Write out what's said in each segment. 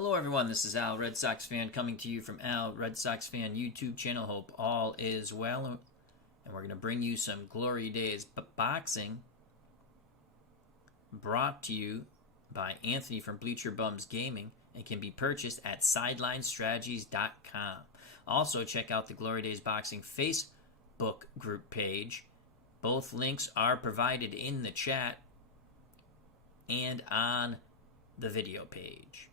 Hello everyone, this is Al, Red Sox fan, coming to you from Al, Red Sox fan YouTube channel. Hope all is well, and we're going to bring you some Glory Days boxing brought to you by Anthony from Bleacher Bums Gaming and can be purchased at SidelineStrategies.com. Also, check out the Glory Days Boxing Facebook group page. Both links are provided in the chat and on the video page.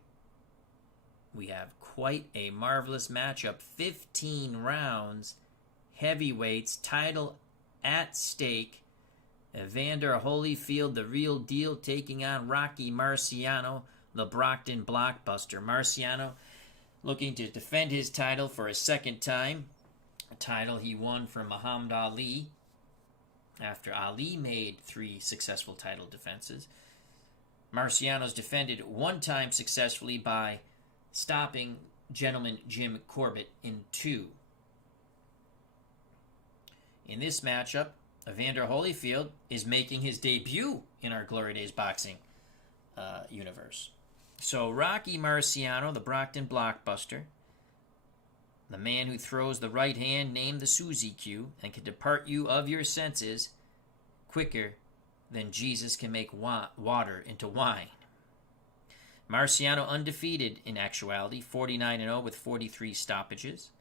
We have quite a marvelous matchup. 15 rounds, heavyweights, title at stake. Evander Holyfield, the real deal, taking on Rocky Marciano, the Brockton Blockbuster. Marciano looking to defend his title for a second time, a title he won from Muhammad Ali after Ali made 3 successful title defenses. Marciano's defended one time successfully by stopping gentleman Jim Corbett in 2. In this matchup, Evander Holyfield is making his debut in our Glory Days boxing universe. So Rocky Marciano, the Brockton Blockbuster, the man who throws the right hand named the Suzy Q and can depart you of your senses quicker than Jesus can make water into wine. Marciano undefeated in actuality, 49-0 with 43 stoppages.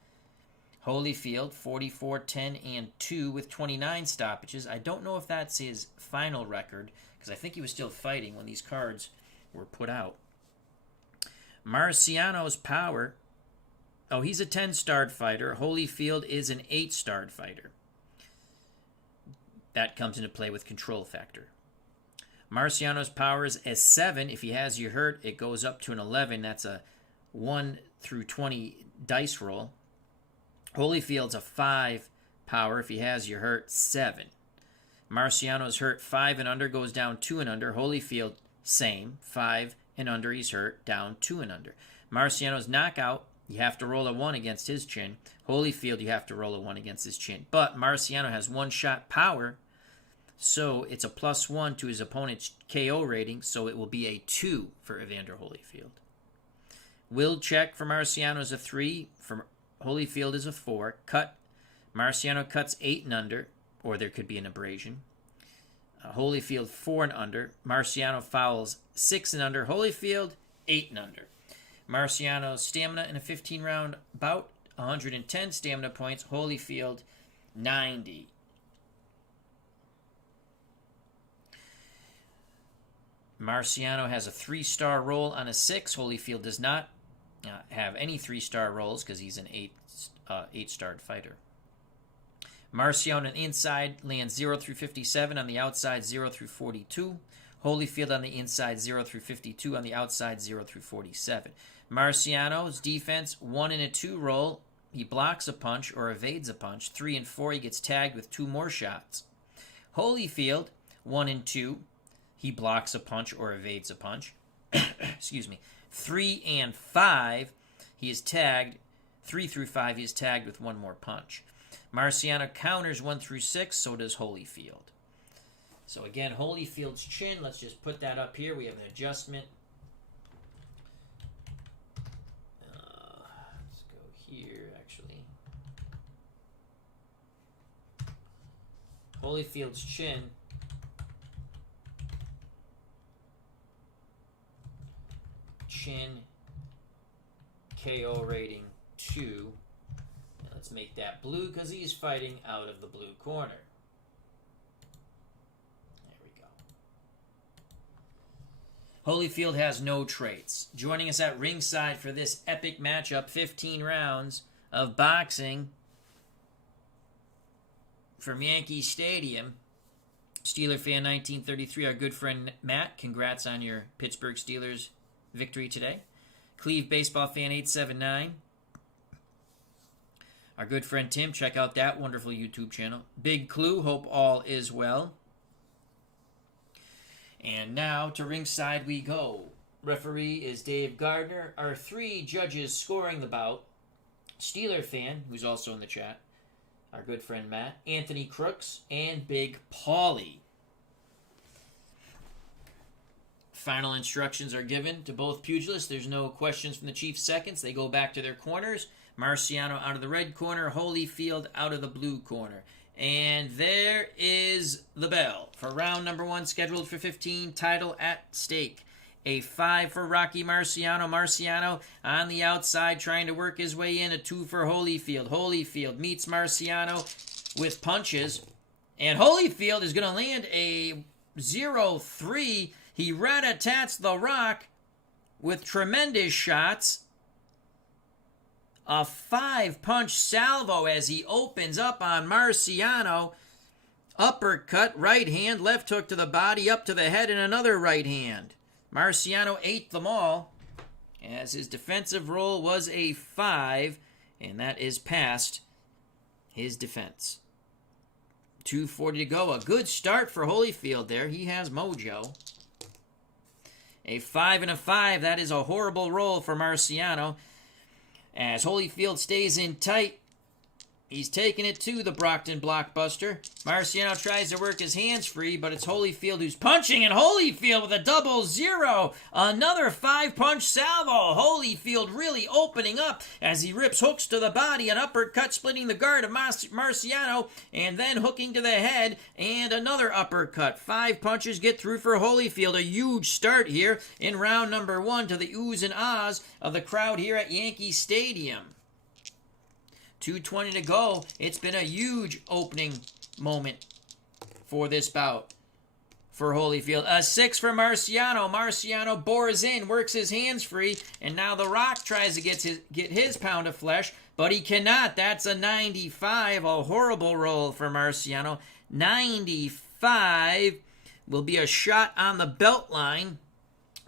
Holyfield, 44-10-2 with 29 stoppages. I don't know if that's his final record, because I think he was still fighting when these cards were put out. Marciano's power, he's a 10-starred fighter. Holyfield is an 8-starred fighter. That comes into play with control factor. Marciano's power is a 7. If he has you hurt, it goes up to an 11. That's a 1 through 20 dice roll. Holyfield's a 5 power. If he has you hurt, 7. Marciano's hurt 5 and under, goes down 2 and under. Holyfield, same. 5 and under, he's hurt, down 2 and under. Marciano's knockout, you have to roll a 1 against his chin. Holyfield, you have to roll a 1 against his chin. But Marciano has one-shot power, so it's a +1 to his opponent's KO rating, so it will be a 2 for Evander Holyfield. Will check for Marciano is a 3, for Holyfield is a 4. Cut, Marciano cuts 8 and under, or there could be an abrasion. Holyfield 4 and under. Marciano fouls 6 and under. Holyfield 8 and under. Marciano's stamina in a 15-round bout, 110 stamina points. Holyfield 90. Marciano has a 3-star roll on a 6. Holyfield does not have any 3-star rolls because he's an 8-starred fighter. Marciano on the inside lands 0 through 57, on the outside 0 through 42. Holyfield on the inside 0 through 52, on the outside 0 through 47. Marciano's defense 1 and a 2 roll. He blocks a punch or evades a punch. 3 and 4, he gets tagged with 2 more shots. Holyfield 1 and 2. He blocks a punch or evades a punch. Excuse me. 3 and 5, he is tagged. 3 through 5, he is tagged with 1 more punch. Marciano counters 1 through 6, so does Holyfield. So again, Holyfield's chin, let's just put that up here. We have an adjustment. Let's go here, actually. Holyfield's chin KO rating 2. And let's make that blue because he's fighting out of the blue corner. There we go. Holyfield has no traits. Joining us at ringside for this epic matchup, 15 rounds of boxing from Yankee Stadium. Steeler fan 1933, our good friend Matt. Congrats on your Pittsburgh Steelers victory today. Cleve Baseball Fan 879. Our good friend Tim, check out that wonderful YouTube channel. Big Clue, hope all is well. And now to ringside we go. Referee is Dave Gardner. Our 3 judges scoring the bout. Steeler fan, who's also in the chat. Our good friend Matt. Anthony Crooks and Big Paulie. Final instructions are given to both pugilists. There's no questions from the chief seconds. They go back to their corners. Marciano out of the red corner, Holyfield out of the blue corner. And there is the bell for round number 1, scheduled for 15, title at stake. A 5 for Rocky Marciano. Marciano on the outside trying to work his way in. A 2 for Holyfield. Holyfield meets Marciano with punches. And Holyfield is going to land a 0-3. He rat-a-tats the Rock with tremendous shots. A 5-punch salvo as he opens up on Marciano. Uppercut, right hand, left hook to the body, up to the head, and another right hand. Marciano ate them all, as his defensive roll was a 5, and that is past his defense. 2:40 to go. A good start for Holyfield there. He has mojo. A 5 and a 5. That is a horrible roll for Marciano. As Holyfield stays in tight, he's taking it to the Brockton Blockbuster. Marciano tries to work his hands free, but it's Holyfield who's punching, and Holyfield with a 0-0. Another 5-punch salvo. Holyfield really opening up as he rips hooks to the body, an uppercut splitting the guard of Marciano, and then hooking to the head, and another uppercut. 5 punches get through for Holyfield. A huge start here in round number 1 to the oohs and ahs of the crowd here at Yankee Stadium. 2:20 to go. It's been a huge opening moment for this bout for Holyfield. A 6 for Marciano. Marciano bores in, works his hands free, and now the Rock tries to get his pound of flesh, but he cannot. That's a 95. A horrible roll for Marciano. 95 will be a shot on the belt line.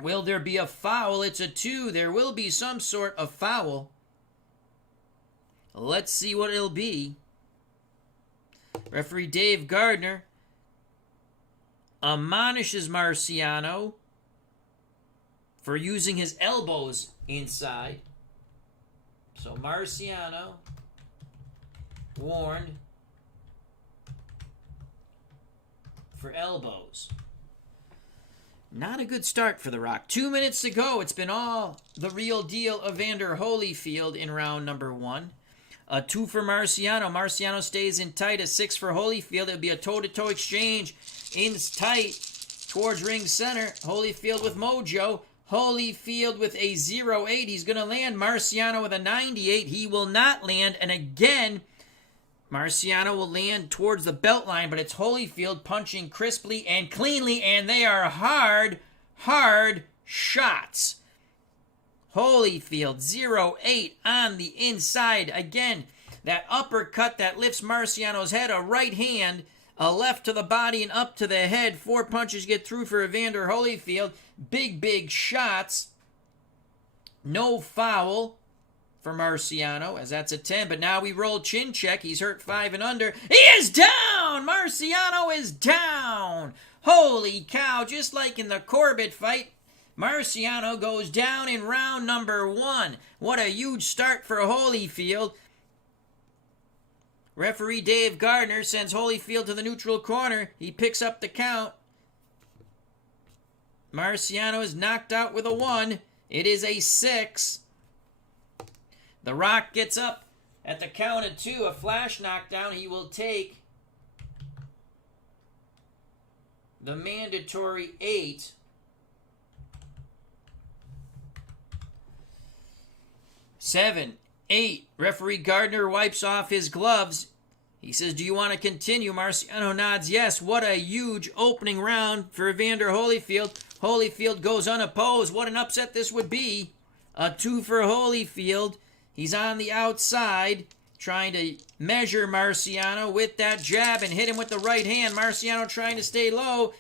Will there be a foul? It's a 2. There will be some sort of foul. Let's see what it'll be. Referee Dave Gardner admonishes Marciano for using his elbows inside. So Marciano warned for elbows. Not a good start for The Rock. 2 minutes to go. It's been all the real deal Evander Holyfield in round number 1. A 2 for Marciano. Marciano stays in tight. A 6 for Holyfield. It'll be a toe-to-toe exchange. In tight towards ring center. Holyfield with mojo. Holyfield with a 0-8. He's going to land. Marciano with a 98. He will not land. And again, Marciano will land towards the belt line, but it's Holyfield punching crisply and cleanly, and they are hard shots. Holyfield, 0-8 on the inside. Again, that uppercut that lifts Marciano's head, a right hand, a left to the body and up to the head. 4 punches get through for Evander Holyfield. Big shots. No foul for Marciano, as that's a 10. But now we roll chin check. He's hurt 5 and under. He is down! Marciano is down! Holy cow, just like in the Corbett fight, Marciano goes down in round number 1. What a huge start for Holyfield. Referee Dave Gardner sends Holyfield to the neutral corner. He picks up the count. Marciano is knocked out with a 1. It is a 6. The Rock gets up at the count of 2. A flash knockdown. He will take the mandatory 8. 7, 8. Referee Gardner wipes off his gloves. He says, "Do you want to continue?" Marciano nods yes. What a huge opening round for Evander Holyfield. Holyfield goes unopposed. What an upset this would be. A 2 for Holyfield. He's on the outside, trying to measure Marciano with that jab and hit him with the right hand. Marciano trying to stay low.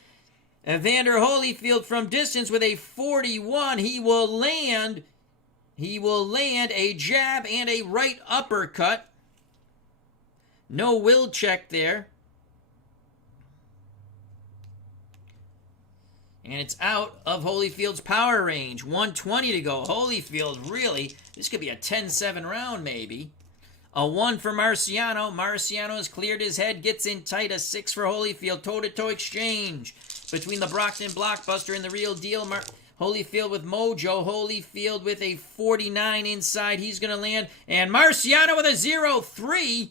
Evander Holyfield from distance with a 41. He will land a jab and a right uppercut. No will check there. And it's out of Holyfield's power range. 1:20 to go. Holyfield, really, this could be a 10-7 round maybe. A 1 for Marciano. Marciano has cleared his head, gets in tight. A 6 for Holyfield. Toe-to-toe exchange. between the Brockton Blockbuster and the Real Deal. Holyfield with Mojo. Holyfield with a 49 inside. He's going to land. And Marciano with a 0-3.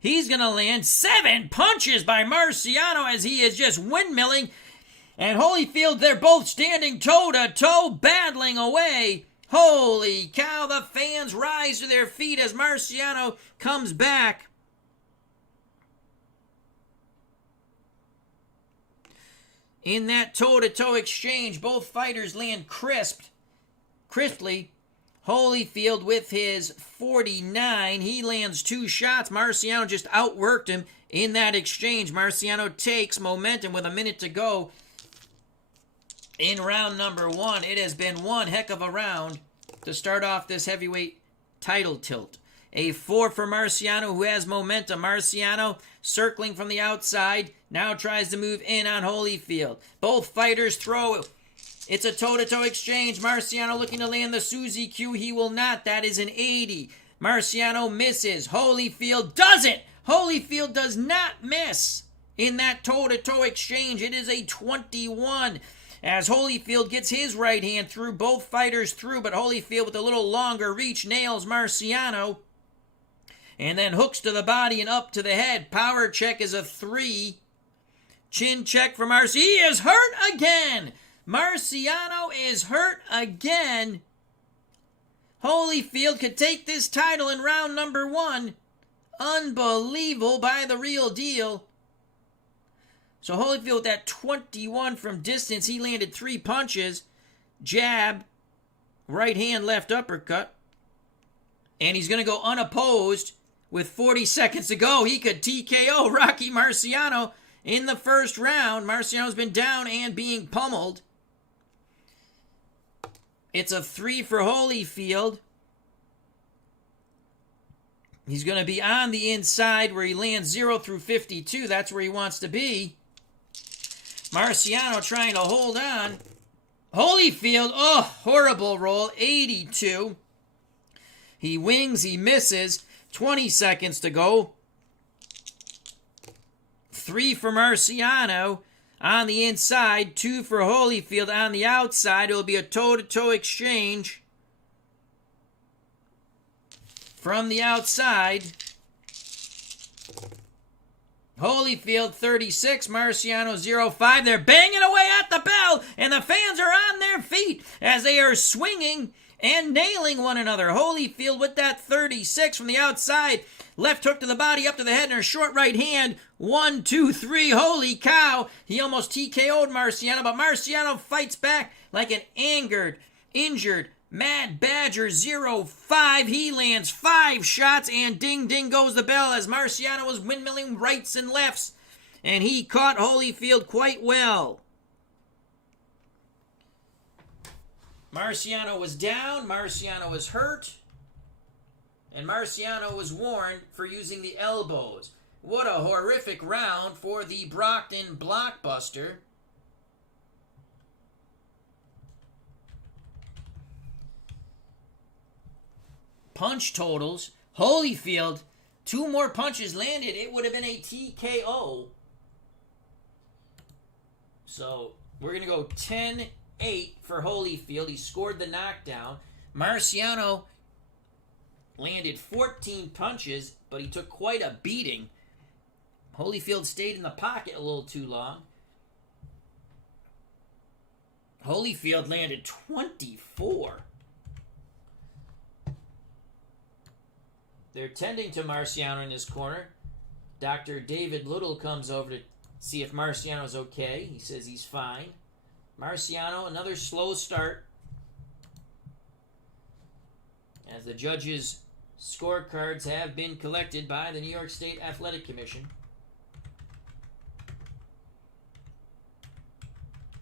He's going to land. 7 punches by Marciano as he is just windmilling. And Holyfield, they're both standing toe-to-toe, battling away. Holy cow, the fans rise to their feet as Marciano comes back. In that toe-to-toe exchange, both fighters land crisply. Holyfield with his 49. He lands 2 shots. Marciano just outworked him in that exchange. Marciano takes momentum with a minute to go in round number 1. It has been one heck of a round to start off this heavyweight title tilt. A 4 for Marciano, who has momentum. Marciano circling from the outside, now tries to move in on Holyfield. Both fighters throw. It's a toe-to-toe exchange. Marciano looking to land the Suzy Q. He will not. That is an 80. Marciano misses. Holyfield doesn't. Holyfield does not miss in that toe-to-toe exchange. It is a 21. As Holyfield gets his right hand through, both fighters through, but Holyfield with a little longer reach nails Marciano. And then hooks to the body and up to the head. Power check is a 3. Chin check for Marciano. He is hurt again. Marciano is hurt again. Holyfield could take this title in round number 1. Unbelievable by the Real Deal. So Holyfield with that 21 from distance, he landed 3 punches. Jab, right hand, left uppercut. And he's going to go unopposed with 40 seconds to go. He could TKO Rocky Marciano in the first round. Marciano's been down and being pummeled. It's a 3 for Holyfield. He's going to be on the inside where he lands 0 through 52. That's where he wants to be. Marciano trying to hold on. Holyfield, horrible roll, 82. He wings, he misses. 20 seconds to go. 3 for Marciano on the inside. 2 for Holyfield on the outside. It will be a toe-to-toe exchange. From the outside. Holyfield 36, Marciano 0-5. They're banging away at the bell, and the fans are on their feet as they are swinging and nailing one another. Holyfield with that 36 from the outside. Left hook to the body, up to the head, and a short right hand. 1, 2, 3. Holy cow. He almost TKO'd Marciano, but Marciano fights back like an angered, injured Mad Badger. 0-5. He lands 5 shots, and ding, ding goes the bell as Marciano was windmilling rights and lefts, and he caught Holyfield quite well. Marciano was down, Marciano was hurt, and Marciano was warned for using the elbows. What a horrific round for the Brockton Blockbuster. Punch totals. Holyfield, 2 more punches landed. It would have been a TKO. So we're going to go 10-8 for Holyfield. He scored the knockdown. Marciano landed 14 punches, but he took quite a beating. Holyfield stayed in the pocket a little too long. Holyfield landed 24. They're tending to Marciano in his corner. Dr. David Little comes over to see if Marciano's okay. He says he's fine. Marciano, another slow start. As the judges' scorecards have been collected by the New York State Athletic Commission.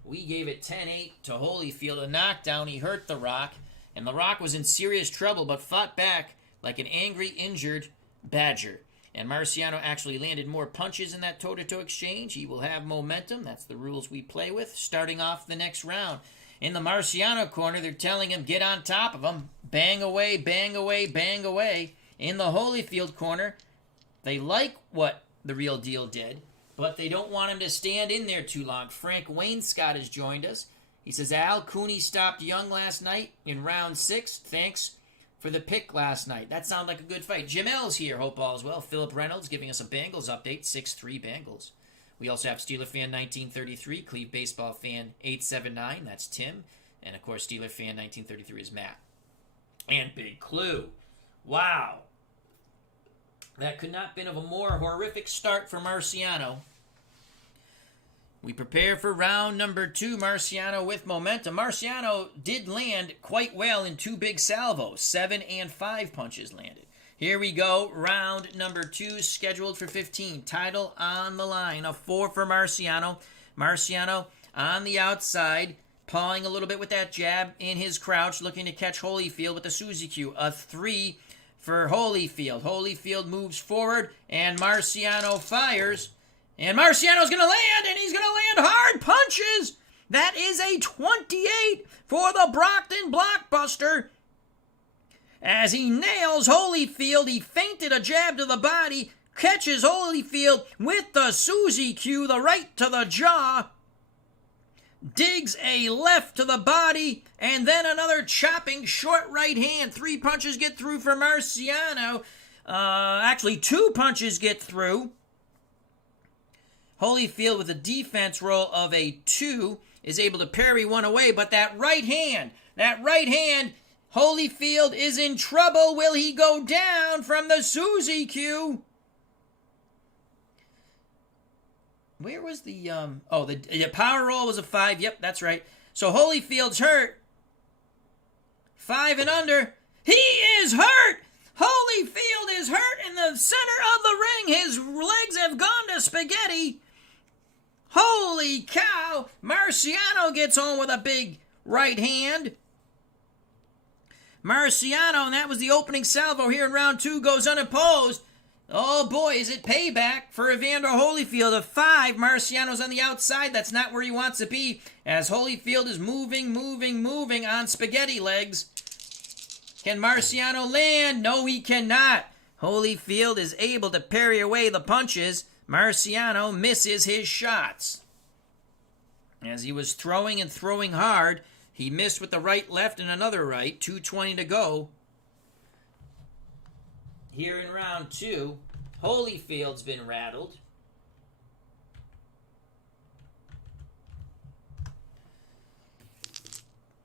We gave it 10-8 to Holyfield. A knockdown, he hurt The Rock. And The Rock was in serious trouble, but fought back like an angry, injured Badger. And Marciano actually landed more punches in that toe-to-toe exchange. He will have momentum. That's the rules we play with. Starting off the next round. In the Marciano corner, they're telling him, get on top of him. Bang away, bang away, bang away. In the Holyfield corner, they like what the Real Deal did. but they don't want him to stand in there too long. Frank Wainscott has joined us. He says, Al, Cooney stopped Young last night in round 6. Thanks for the pick last night. That sounded like a good fight. Jim L's here. Hope all is well. Philip Reynolds giving us a Bengals update. 6-3 Bengals. We also have Steeler Fan 1933, Cleve Baseball Fan 879. That's Tim. And, of course, Steeler Fan 1933 is Matt. And Big Clue. Wow. That could not have been of a more horrific start for Marciano. We prepare for round number 2. Marciano with momentum. Marciano did land quite well in 2 big salvos. 7 and 5 punches landed. Here we go. Round number 2 scheduled for 15. Title on the line. A 4 for Marciano. Marciano on the outside, pawing a little bit with that jab in his crouch, looking to catch Holyfield with the Suzy Q. A 3 for Holyfield. Holyfield moves forward, and Marciano fires. And Marciano's going to land, and he's going to land hard punches. That is a 28 for the Brockton Blockbuster. As he nails Holyfield, he feinted a jab to the body, catches Holyfield with the Suzy Q, the right to the jaw, digs a left to the body, and then another chopping short right hand. 3 punches get through for Marciano. Actually, 2 punches get through. Holyfield with a defense roll of a 2 is able to parry one away, but that right hand, Holyfield is in trouble. Will he go down from the Suzy Q? Where was the, the power roll was a 5. Yep, that's right. So Holyfield's hurt. 5 and under. He is hurt! Holyfield is hurt in the center of the ring. His legs have gone to spaghetti. Holy cow! Marciano gets home with a big right hand. Marciano, and that was the opening salvo here in round 2, goes unopposed. Oh boy, is it payback for Evander Holyfield. A 5. Marciano's on the outside. That's not where he wants to be, as Holyfield is moving on spaghetti legs. Can Marciano land? No, he cannot. Holyfield is able to parry away the punches. Marciano misses his shots. As he was throwing and throwing hard, he missed with the right, left, and another right. 2:20 to go. Here in round 2, Holyfield's been rattled.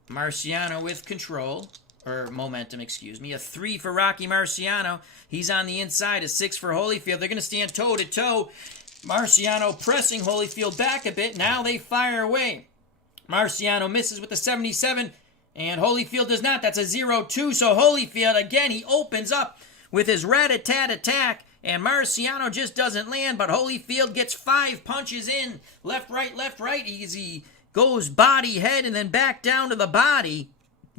Marciano with control, or momentum, excuse me. A 3 for Rocky Marciano. He's on the inside. A 6 for Holyfield. They're going to stand toe-to-toe. Marciano pressing Holyfield back a bit. Now they fire away. Marciano misses with the 77, and Holyfield does not. That's a 0-2. So Holyfield, again, he opens up with his rat-a-tat attack, and Marciano just doesn't land, but Holyfield gets 5 punches in. Left, right, easy. Goes body, head, and then back down to the body.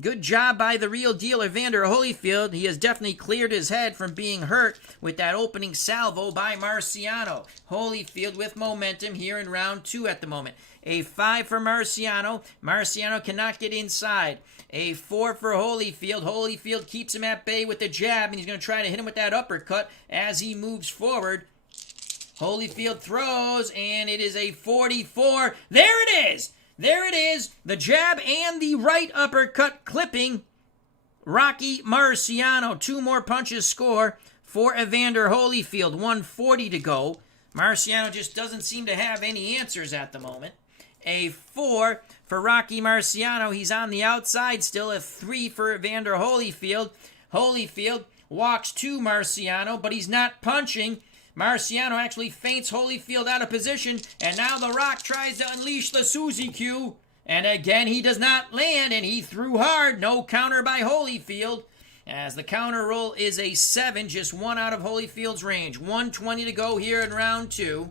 Good job by the real deal, Evander Holyfield. He has definitely cleared his head from being hurt with that opening salvo by Marciano. Holyfield with momentum here in round 2 at the moment. A 5 for Marciano. Marciano cannot get inside. A 4 for Holyfield. Holyfield keeps him at bay with the jab, and he's going to try to hit him with that uppercut as he moves forward. Holyfield throws, and it is a 44. There it is! There it is, the jab and the right uppercut clipping Rocky Marciano. 2 more punches score for Evander Holyfield. 1:40 to go. Marciano just doesn't seem to have any answers at the moment. A 4 for Rocky Marciano. He's on the outside still. A 3 for Evander Holyfield. Holyfield walks to Marciano, but he's not punching. Marciano actually feints Holyfield out of position, and now The Rock tries to unleash the Suzy Q, and again he does not land, and he threw hard. No counter by Holyfield, as the counter roll is a 7, just 1 out of Holyfield's range. 1:20 to go here in round 2.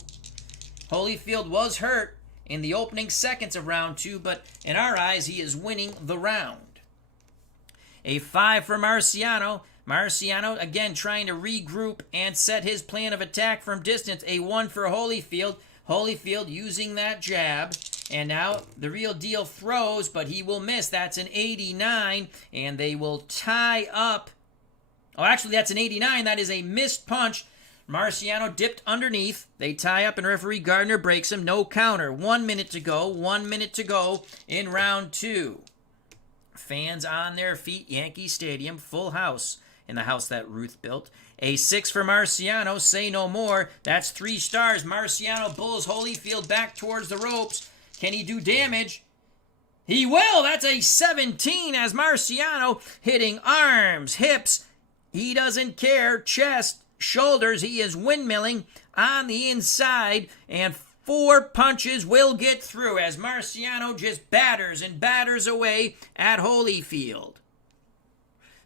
Holyfield was hurt in the opening seconds of round 2, but in our eyes he is winning the round. A 5 for Marciano. Marciano, again, trying to regroup and set his plan of attack from distance. A 1 for Holyfield. Holyfield using that jab. And now the real deal throws, but he will miss. That's an 89, and they will tie up. Oh, actually, that's an 89. That is a missed punch. Marciano dipped underneath. They tie up and referee Gardner breaks him. No counter. 1 minute to go. 1 minute to go in round 2. Fans on their feet. Yankee Stadium. Full house in the house that Ruth built. A 6 for Marciano. Say no more. That's 3 stars. Marciano bulls Holyfield back towards the ropes. Can he do damage? He will. That's a 17 as Marciano hitting arms, hips. He doesn't care. Chest, shoulders. He is windmilling on the inside. And 4 punches will get through as Marciano just batters and batters away at Holyfield.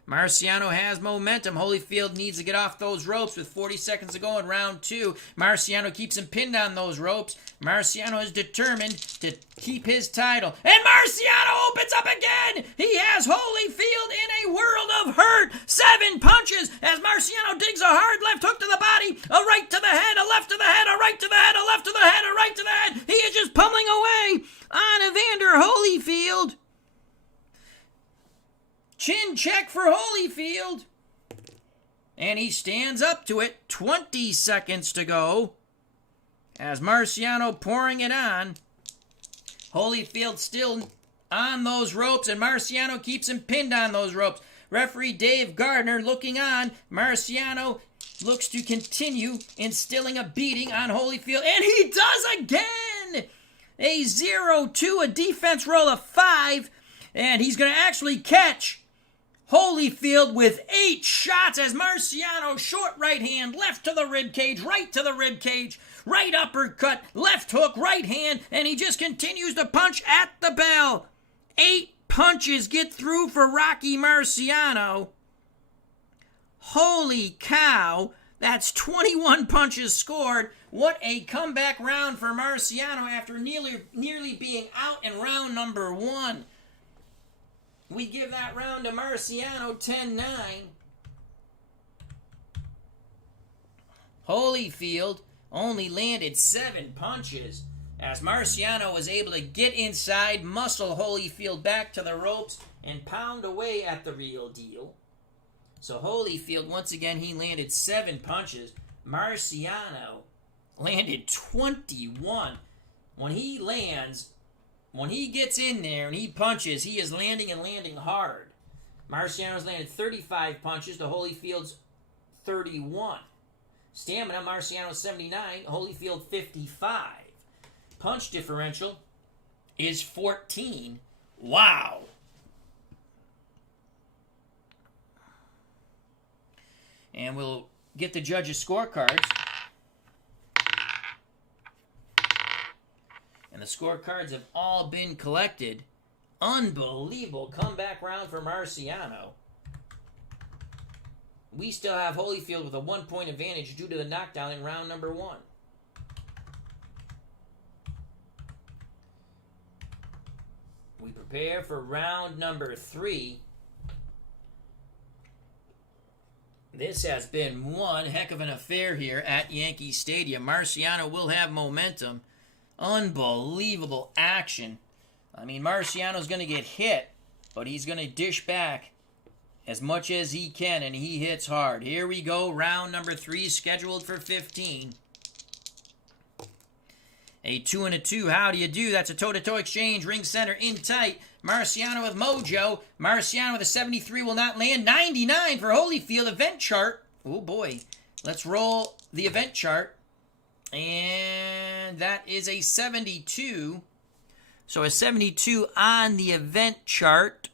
Marciano has momentum. Holyfield needs to get off those ropes with 40 seconds to go in round 2. Marciano keeps him pinned on those ropes. Marciano is determined to keep his title. And Marciano opens up again! He has Holyfield in a world of hurt. 7 punches as Marciano digs a hard left hook to the body, a right to the head, a left to the head, a right to the head, a left to the head, a right to the head. He is just pummeling away on Evander Holyfield. Chin check for Holyfield. And he stands up to it. 20 seconds to go. As Marciano pouring it on. Holyfield still on those ropes. And Marciano keeps him pinned on those ropes. Referee Dave Gardner looking on. Marciano looks to continue instilling a beating on Holyfield. And he does again. A 0-2. A defense roll of 5. And he's going to actually catch Holyfield with 8 shots as Marciano, short right hand, left to the ribcage, right to the ribcage, right uppercut, left hook, right hand, and he just continues to punch at the bell. 8 punches get through for Rocky Marciano. Holy cow, that's 21 punches scored. What a comeback round for Marciano after nearly being out in round number 1. We give that round to Marciano, 10-9. Holyfield only landed 7 punches as Marciano was able to get inside, muscle Holyfield back to the ropes, and pound away at the real deal. So Holyfield, once again, he landed 7 punches. Marciano landed 21. When he gets in there and he punches, he is landing and landing hard. Marciano's landed 35 punches to Holyfield's 31. Stamina, Marciano 79, Holyfield 55. Punch differential is 14. Wow. And we'll get the judges' scorecards. And the scorecards have all been collected. Unbelievable comeback round for Marciano. We still have Holyfield with a 1-point advantage due to the knockdown in round number 1. We prepare for round number 3. This has been one heck of an affair here at Yankee Stadium. Marciano will have momentum. Unbelievable action. I mean, Marciano's going to get hit, but he's going to dish back as much as he can, and he hits hard. Here we go, round number 3, scheduled for 15. A 2 and a 2. How do you do? That's a toe-to-toe exchange. Ring center in tight. Marciano with mojo. Marciano with a 73 will not land. 99 for Holyfield. Event chart. Oh, boy. Let's roll the event chart. And that is a 72. So a 72 on the event chart.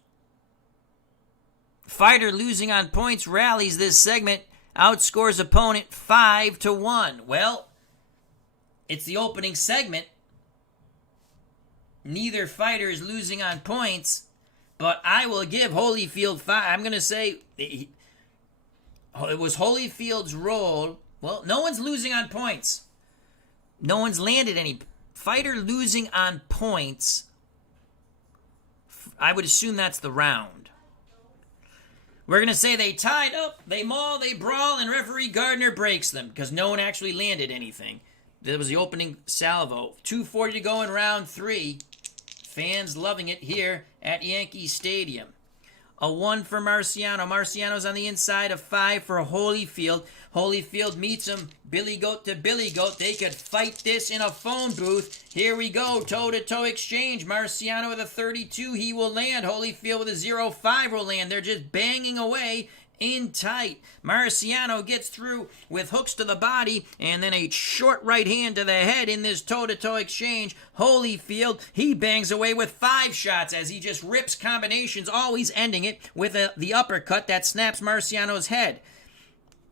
Fighter losing on points rallies this segment. Outscores opponent 5-1. Well, it's the opening segment. Neither fighter is losing on points. But I will give Holyfield 5. I'm going to say it was Holyfield's roll. Well, no one's losing on points. No one's landed any. Fighter losing on points. I would assume that's the round. We're going to say they tied up, they maul, they brawl, and referee Gardner breaks them because no one actually landed anything. That was the opening salvo. 2:40 to go in round 3. Fans loving it here at Yankee Stadium. A 1 for Marciano. Marciano's on the inside. A 5 for Holyfield. Holyfield meets him. Billy Goat to Billy Goat. They could fight this in a phone booth. Here we go. Toe-to-toe exchange. Marciano with a 32. He will land. Holyfield with a 0-5 will land. They're just banging away in tight. Marciano gets through with hooks to the body and then a short right hand to the head in this toe-to-toe exchange. Holyfield, he bangs away with 5 shots as he just rips combinations, always ending it with the uppercut that snaps Marciano's head.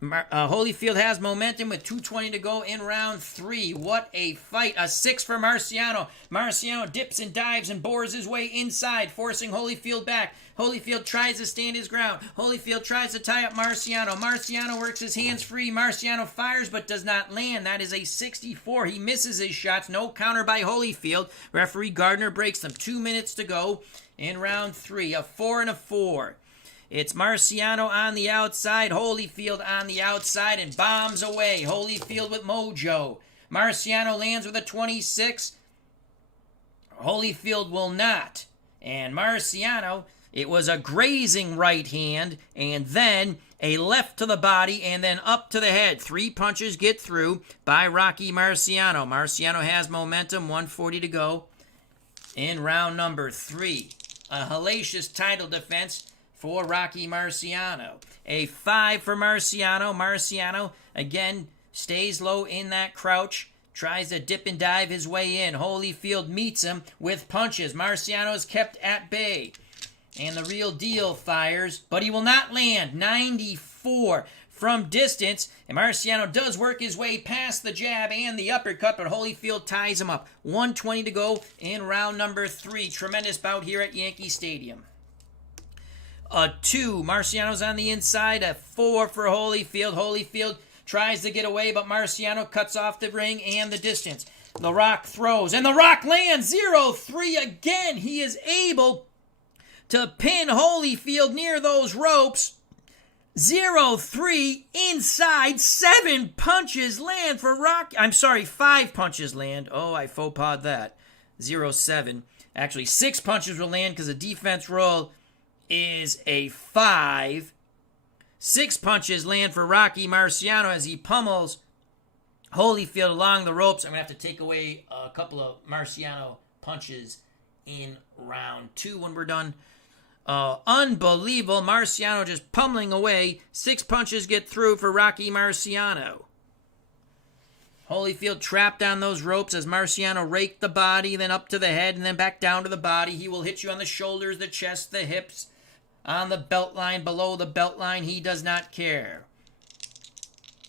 Holyfield has momentum with 2:20 to go in round 3. What a fight. A 6 for Marciano. Marciano dips and dives and bores his way inside, forcing Holyfield back. Holyfield tries to stand his ground. Holyfield tries to tie up Marciano. Marciano works his hands free. Marciano fires but does not land. That is a 64. He misses his shots. No counter by Holyfield. Referee Gardner breaks them. 2 minutes to go in round 3. A 4 and a 4. It's Marciano on the outside, Holyfield on the outside, and bombs away. Holyfield with mojo. Marciano lands with a 26. Holyfield will not. And Marciano, it was a grazing right hand, and then a left to the body, and then up to the head. 3 punches get through by Rocky Marciano. Marciano has momentum, 1:40 to go in round number 3. A hellacious title defense for Rocky Marciano. A 5 for Marciano. Marciano, again, stays low in that crouch. Tries to dip and dive his way in. Holyfield meets him with punches. Marciano is kept at bay. And the real deal fires, but he will not land. 94 from distance. And Marciano does work his way past the jab and the uppercut, but Holyfield ties him up. 1:20 to go in round number 3. Tremendous bout here at Yankee Stadium. A 2, Marciano's on the inside. A 4 for Holyfield. Holyfield tries to get away, but Marciano cuts off the ring and the distance. The Rock throws, and The Rock lands. 0-3 again. He is able to pin Holyfield near those ropes. 0-3 inside. 7 punches land for Rock. I'm sorry, 5 punches land. Oh, I faux pas that. 0-7. Actually, 6 punches will land because the defense roll is a 5. 6 punches land for Rocky Marciano as he pummels Holyfield along the ropes. I'm going to have to take away a couple of Marciano punches in round 2 when we're done. Unbelievable. Marciano just pummeling away. 6 punches get through for Rocky Marciano. Holyfield trapped on those ropes as Marciano raked the body, then up to the head, and then back down to the body. He will hit you on the shoulders, the chest, the hips, on the belt line, below the belt line. He does not care.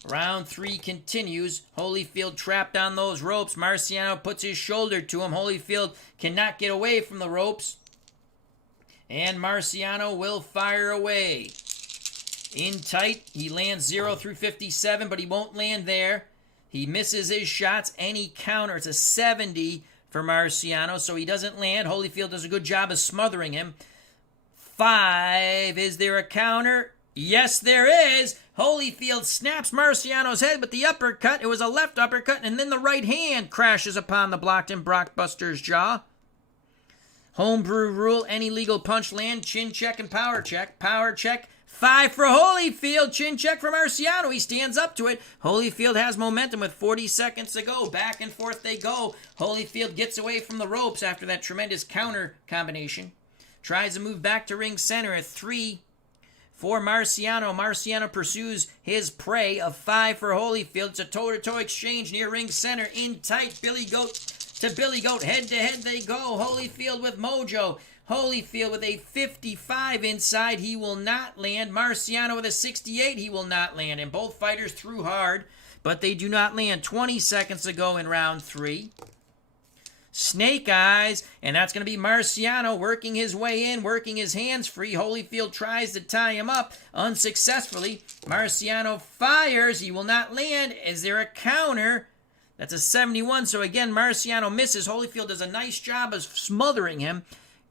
Round 3 continues. Holyfield trapped on those ropes. Marciano puts his shoulder to him. Holyfield cannot get away from the ropes. And Marciano will fire away. In tight, he lands 0-57, but he won't land there. He misses his shots. Any counter, it's a 70 for Marciano, so he doesn't land. Holyfield does a good job of smothering him. 5. Is there a counter? Yes, there is. Holyfield snaps Marciano's head with the uppercut. It was a left uppercut, and then the right hand crashes upon the Blockton Brockbuster's jaw. Homebrew rule, any legal punch land, chin check and power check. Power check, 5 for Holyfield. Chin check for Marciano. He stands up to it. Holyfield has momentum with 40 seconds to go. Back and forth they go. Holyfield gets away from the ropes after that tremendous counter combination. Tries to move back to ring center at 3 for Marciano. Marciano pursues his prey of 5 for Holyfield. It's a toe-to-toe exchange near ring center. In tight, Billy Goat to Billy Goat. Head-to-head they go. Holyfield with mojo. Holyfield with a 55 inside. He will not land. Marciano with a 68. He will not land. And both fighters threw hard, but they do not land. 20 seconds to go in round 3. Snake eyes, and that's going to be Marciano working his way in, working his hands free. Holyfield tries to tie him up unsuccessfully. Marciano fires. He will not land. Is there a counter? That's a 71. So again, Marciano misses. Holyfield does a nice job of smothering him.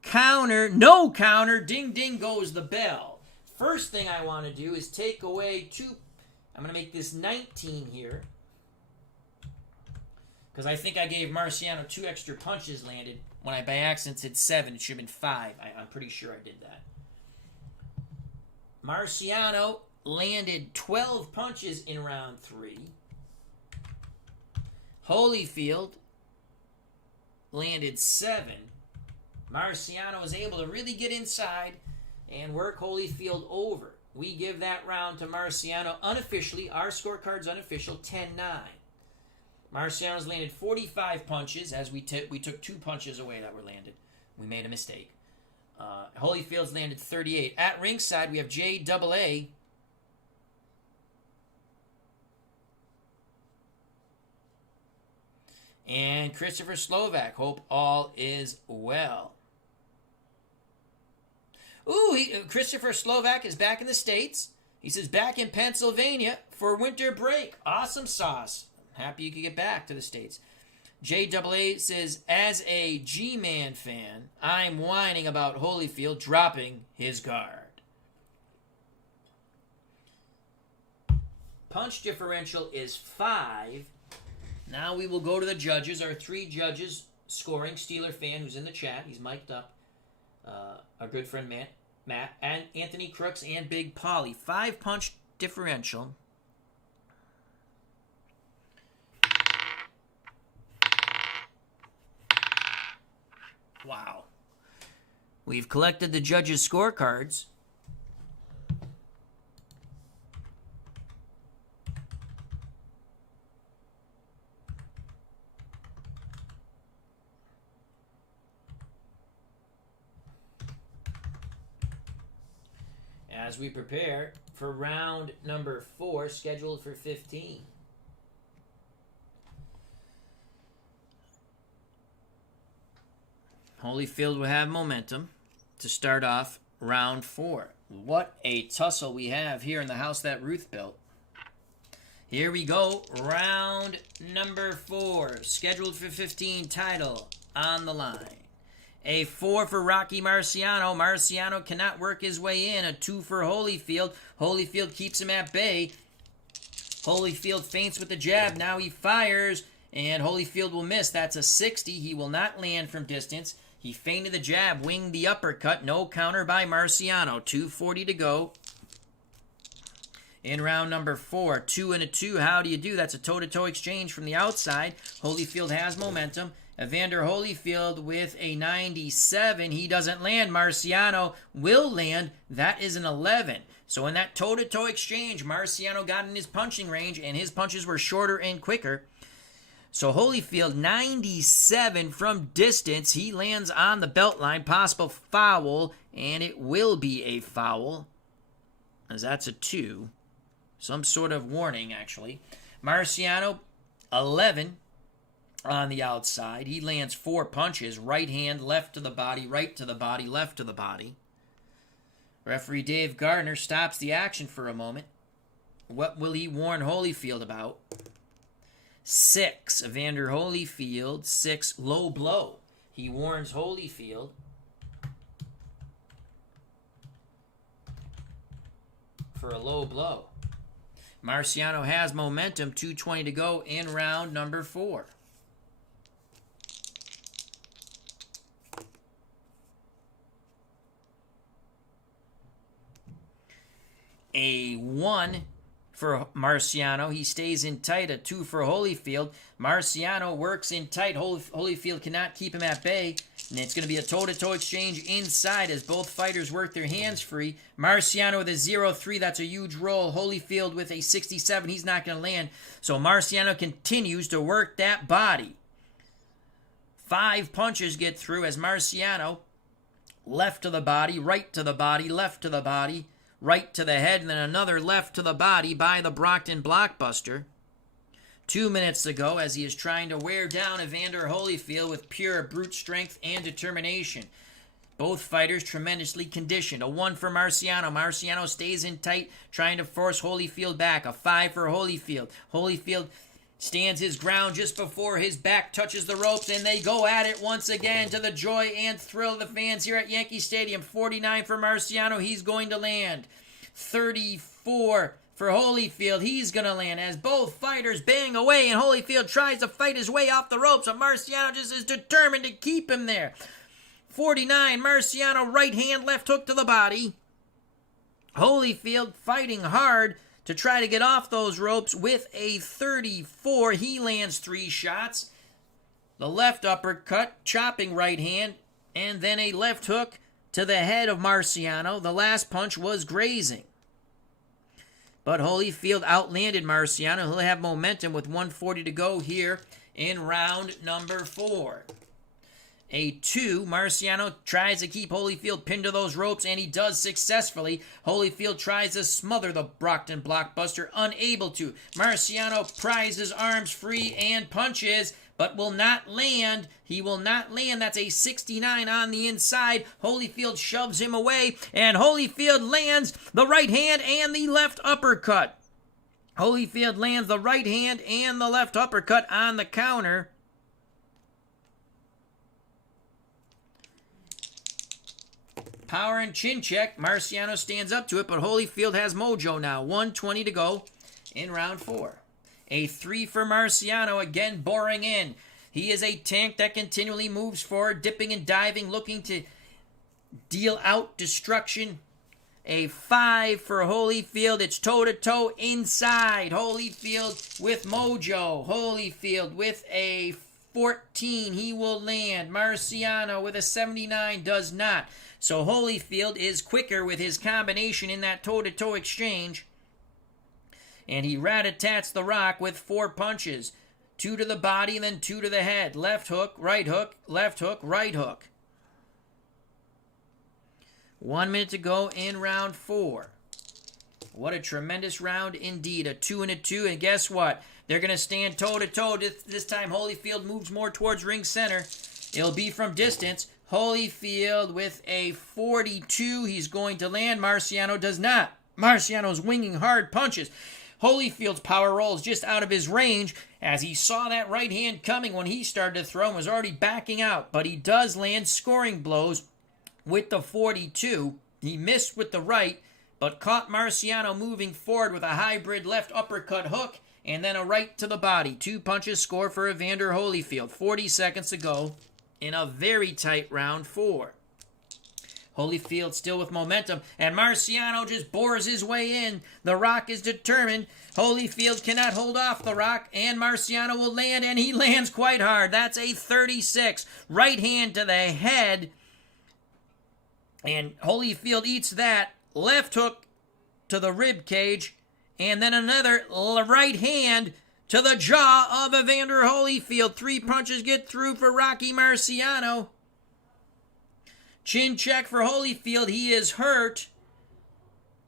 Counter. No counter. Ding, ding goes the bell. First thing I want to do is take away 2. I'm going to make this 19 here, because I think I gave Marciano 2 extra punches landed when I by accident said 7. It should have been 5. I'm pretty sure I did that. Marciano landed 12 punches in round 3. Holyfield landed 7. Marciano was able to really get inside and work Holyfield over. We give that round to Marciano unofficially. Our scorecard's unofficial, 10-9. Marciano's landed 45 punches as we took 2 punches away that were landed. We made a mistake. Holyfield's landed 38. At ringside, we have JAA. And Christopher Slovak. Hope all is well. Ooh, Christopher Slovak is back in the States. He says back in Pennsylvania for winter break. Awesome sauce. Happy you could get back to the States. JAA says, as a G-Man fan, I'm whining about Holyfield dropping his guard. Punch differential is 5. Now we will go to the judges. Our 3 judges scoring. Steeler fan who's in the chat. He's mic'd up. Our good friend Matt, and Anthony Crooks, and Big Polly. 5 punch differential. Wow. We've collected the judges' scorecards. As we prepare for round number 4, scheduled for 15. Holyfield will have momentum to start off round 4. What a tussle we have here in the house that Ruth built. Here we go, round number 4, scheduled for 15, title on the line. A 4 for Rocky Marciano. Marciano cannot work his way in. A 2 for Holyfield. Holyfield keeps him at bay. Holyfield feints with the jab. Now he fires, and Holyfield will miss. That's a 60. He will not land from distance. He feinted the jab, winged the uppercut. No counter by Marciano. 2:40 to go. In round number 4, 2 and a 2. How do you do? That's a toe-to-toe exchange from the outside. Holyfield has momentum. Evander Holyfield with a 97. He doesn't land. Marciano will land. That is an 11. So in that toe-to-toe exchange, Marciano got in his punching range, and his punches were shorter and quicker. So Holyfield, 97 from distance. He lands on the belt line. Possible foul, and it will be a foul, as that's a 2. Some sort of warning, actually. Marciano, 11. On the outside. He lands 4 punches. Right hand, left to the body, right to the body, left to the body. Referee Dave Gardner stops the action for a moment. What will he warn Holyfield about? 6. Evander Holyfield, 6. Low blow. He warns Holyfield. For a low blow. Marciano has momentum. 2:20 to go in round number 4. A 1 for Marciano. He stays in tight. A 2 for Holyfield. Marciano works in tight. Holyfield cannot keep him at bay. And it's going to be a toe-to-toe exchange inside as both fighters work their hands free. Marciano with a 0-3. That's a huge roll. Holyfield with a 67. He's not going to land. So Marciano continues to work that body. 5 punches get through as Marciano left to the body, right to the body, left to the body, right to the head, and then another left to the body by the Brockton Blockbuster. 2 minutes ago, as he is trying to wear down Evander Holyfield with pure brute strength and determination. Both fighters tremendously conditioned. A 1 for Marciano. Marciano stays in tight, trying to force Holyfield back. A 5 for Holyfield. Holyfield stands his ground just before his back touches the ropes, and they go at it once again to the joy and thrill of the fans here at Yankee Stadium. 49 for Marciano. He's going to land. 34 for Holyfield. He's going to land as both fighters bang away, and Holyfield tries to fight his way off the ropes, but Marciano just is determined to keep him there. 49, Marciano, right hand, left hook to the body. Holyfield fighting hard to try to get off those ropes with a 34. He lands 3 shots. The left uppercut, chopping right hand, and then a left hook to the head of Marciano. The last punch was grazing. But Holyfield outlanded Marciano. He'll have momentum with 1:40 to go here in round number 4. A 2. Marciano tries to keep Holyfield pinned to those ropes, and he does successfully. Holyfield tries to smother the Brockton Blockbuster, unable to. Marciano pries his arms free and punches, but will not land. He will not land. That's a 69 on the inside. Holyfield shoves him away, and Holyfield lands the right hand and the left uppercut. Holyfield lands the right hand and the left uppercut on the counter. Power and chin check. Marciano stands up to it, but Holyfield has mojo now. 1:20 to go in round 4. A 3 for Marciano, again boring in. He is a tank that continually moves forward, dipping and diving, looking to deal out destruction. A 5 for Holyfield. It's toe-to-toe inside. Holyfield with mojo. Holyfield with a 14. He will land. Marciano with a 79 does not. So Holyfield is quicker with his combination in that toe-to-toe exchange. And he rat-a-tats the Rock with 4 punches. 2 to the body and then 2 to the head. Left hook, right hook, left hook, right hook. 1 minute to go in round 4. What a tremendous round indeed. A 2 and a 2. And guess what? They're going to stand toe-to-toe. This time Holyfield moves more towards ring center. It'll be from distance. Holyfield with a 42. He's going to land. Marciano does not. Marciano's winging hard punches. Holyfield's power rolls just out of his range as he saw that right hand coming when he started to throw and was already backing out. But he does land scoring blows with the 42. He missed with the right, but caught Marciano moving forward with a hybrid left uppercut hook and then a right to the body. 2 punches score for Evander Holyfield. 40 seconds to go in a very tight round 4. Holyfield still with momentum, and Marciano just bores his way in. The Rock is determined. Holyfield cannot hold off the Rock, and Marciano will land, and he lands quite hard. That's a 36. Right hand to the head, and Holyfield eats that. Left hook to the rib cage, and then another right hand to the jaw of Evander Holyfield. 3 punches get through for Rocky Marciano. Chin check for Holyfield. He is hurt.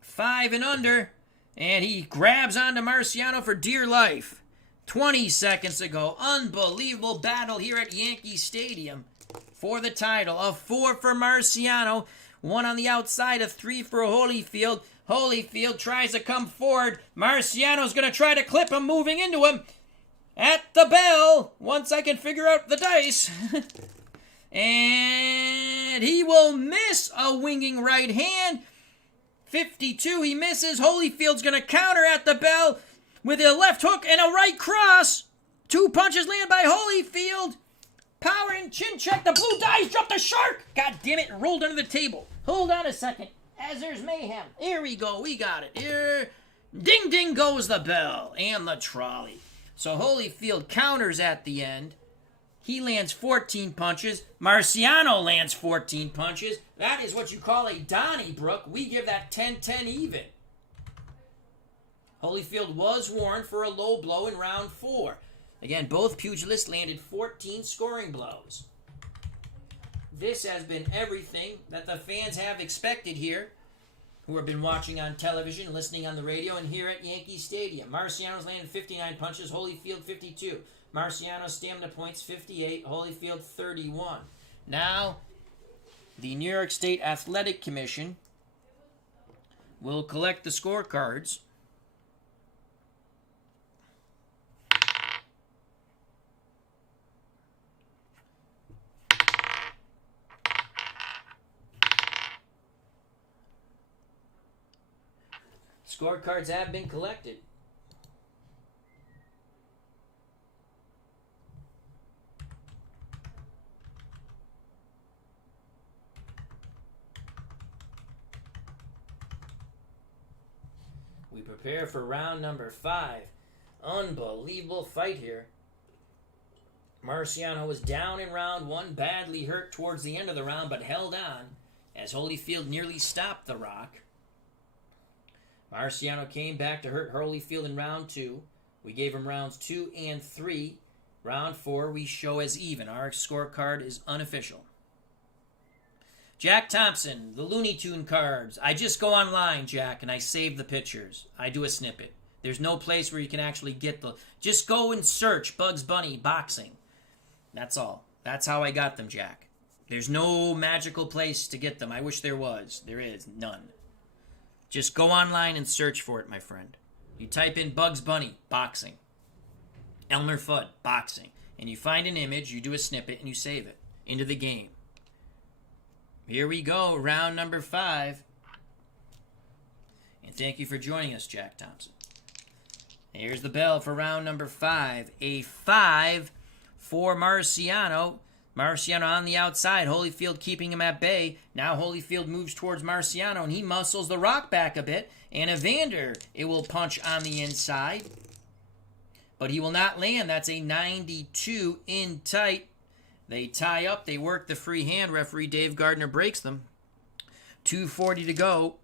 5 and under. And he grabs onto Marciano for dear life. 20 seconds to go. Unbelievable battle here at Yankee Stadium for the title. A 4 for Marciano. 1 on the outside. A 3 for Holyfield. Holyfield tries to come forward. Marciano's going to try to clip him, moving into him. At the bell. Once I can figure out the dice. And he will miss a winging right hand. 52, he misses. Holyfield's going to counter at the bell with a left hook and a right cross. 2 punches land by Holyfield. Power and chin check. The blue dice dropped the shark. God damn it, rolled under the table. Hold on a second. As there's mayhem. Here we go. We got it. Here. Ding, ding goes the bell and the trolley. So Holyfield counters at the end. He lands 14 punches. Marciano lands 14 punches. That is what you call a Donnybrook. We give that 10-10 even. Holyfield was warned for a low blow in round 4. Again, both pugilists landed 14 scoring blows. This has been everything that the fans have expected here, who have been watching on television, listening on the radio, and here at Yankee Stadium. Marciano's landed 59 punches, Holyfield 52. Marciano's stamina points 58, Holyfield 31. Now, the New York State Athletic Commission will collect the scorecards. Scorecards have been collected. We prepare for round number 5. Unbelievable fight here. Marciano was down in round 1, badly hurt towards the end of the round, but held on as Holyfield nearly stopped The Rock. Marciano came back to hurt Holyfield in round 2. We gave him rounds 2 and 3. Round 4 we show as even. Our scorecard is unofficial. Jack Thompson, the Looney Tune cards. I just go online, Jack, and I save the pictures. I do a snippet. There's no place where you can actually get the... Just go and search Bugs Bunny boxing. That's all. That's how I got them, Jack. There's no magical place to get them. I wish there was. There is none. Just go online and search for it, my friend. You type in Bugs Bunny boxing. Elmer Fudd boxing. And you find an image, you do a snippet, and you save it into the game. Here we go, round number 5. And thank you for joining us, Jack Thompson. Here's the bell for round number 5. A 5 for Marciano. Marciano on the outside. Holyfield keeping him at bay. Now Holyfield moves towards Marciano, and he muscles The Rock back a bit. And Evander, it will punch on the inside. But he will not land. That's a 92 in tight. They tie up. They work the free hand. Referee Dave Gardner breaks them. 2:40 to go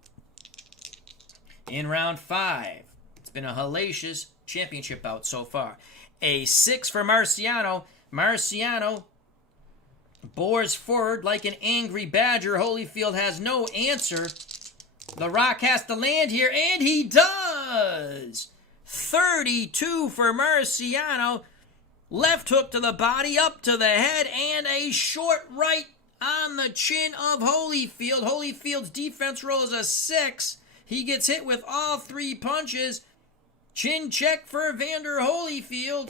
in round 5. It's been a hellacious championship bout so far. A 6 for Marciano. Marciano bores forward like an angry badger. Holyfield has no answer. The Rock has to land here, and he does. 32 for Marciano. Left hook to the body, up to the head, and a short right on the chin of Holyfield. Holyfield's defense roll is a 6. He gets hit with all 3 punches. Chin check for Evander Holyfield.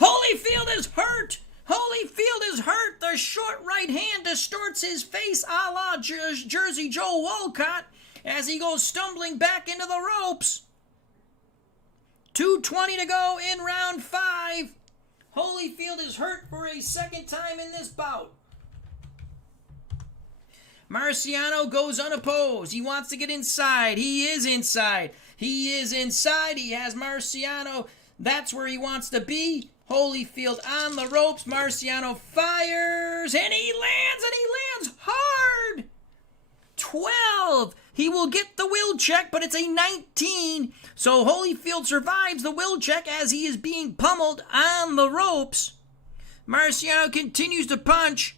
Holyfield is hurt. Holyfield is hurt. The short right hand distorts his face a la Jersey Joe Walcott as he goes stumbling back into the ropes. 2:20 to go in round 5. Holyfield is hurt for a second time in this bout. Marciano goes unopposed. He wants to get inside. He is inside. He is inside. He has Marciano. That's where he wants to be. Holyfield on the ropes. Marciano fires, and he lands hard. 12. He will get the will check, but it's a 19. So Holyfield survives the will check as he is being pummeled on the ropes. Marciano continues to punch.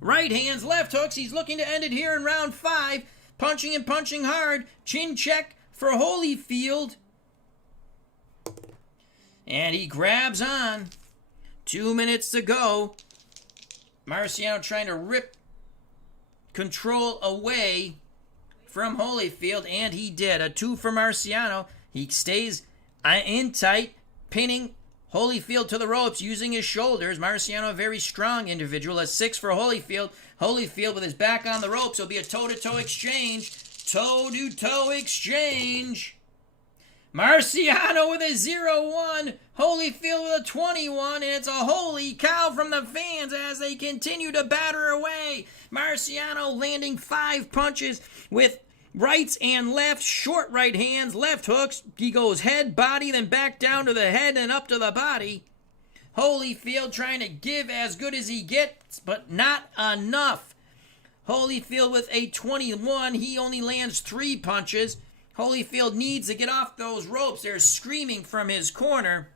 Right hands, left hooks. He's looking to end it here in round 5. Punching and punching hard. Chin check for Holyfield. And he grabs on. 2 minutes to go. Marciano trying to rip control away from Holyfield, and he did. A 2 for Marciano. He stays in tight, pinning Holyfield to the ropes using his shoulders. Marciano, a very strong individual. A 6 for Holyfield. Holyfield with his back on the ropes. It'll be a toe-to-toe exchange. Toe-to-toe exchange. Marciano with a 0-1. Holyfield with a 21. And it's a holy cow from the fans as they continue to batter away. Marciano landing 5 punches with rights and lefts, short right hands, left hooks. He goes head, body, then back down to the head and up to the body. Holyfield trying to give as good as he gets, but not enough. Holyfield with a 21. He only lands 3 punches. Holyfield needs to get off those ropes. They're screaming from his corner.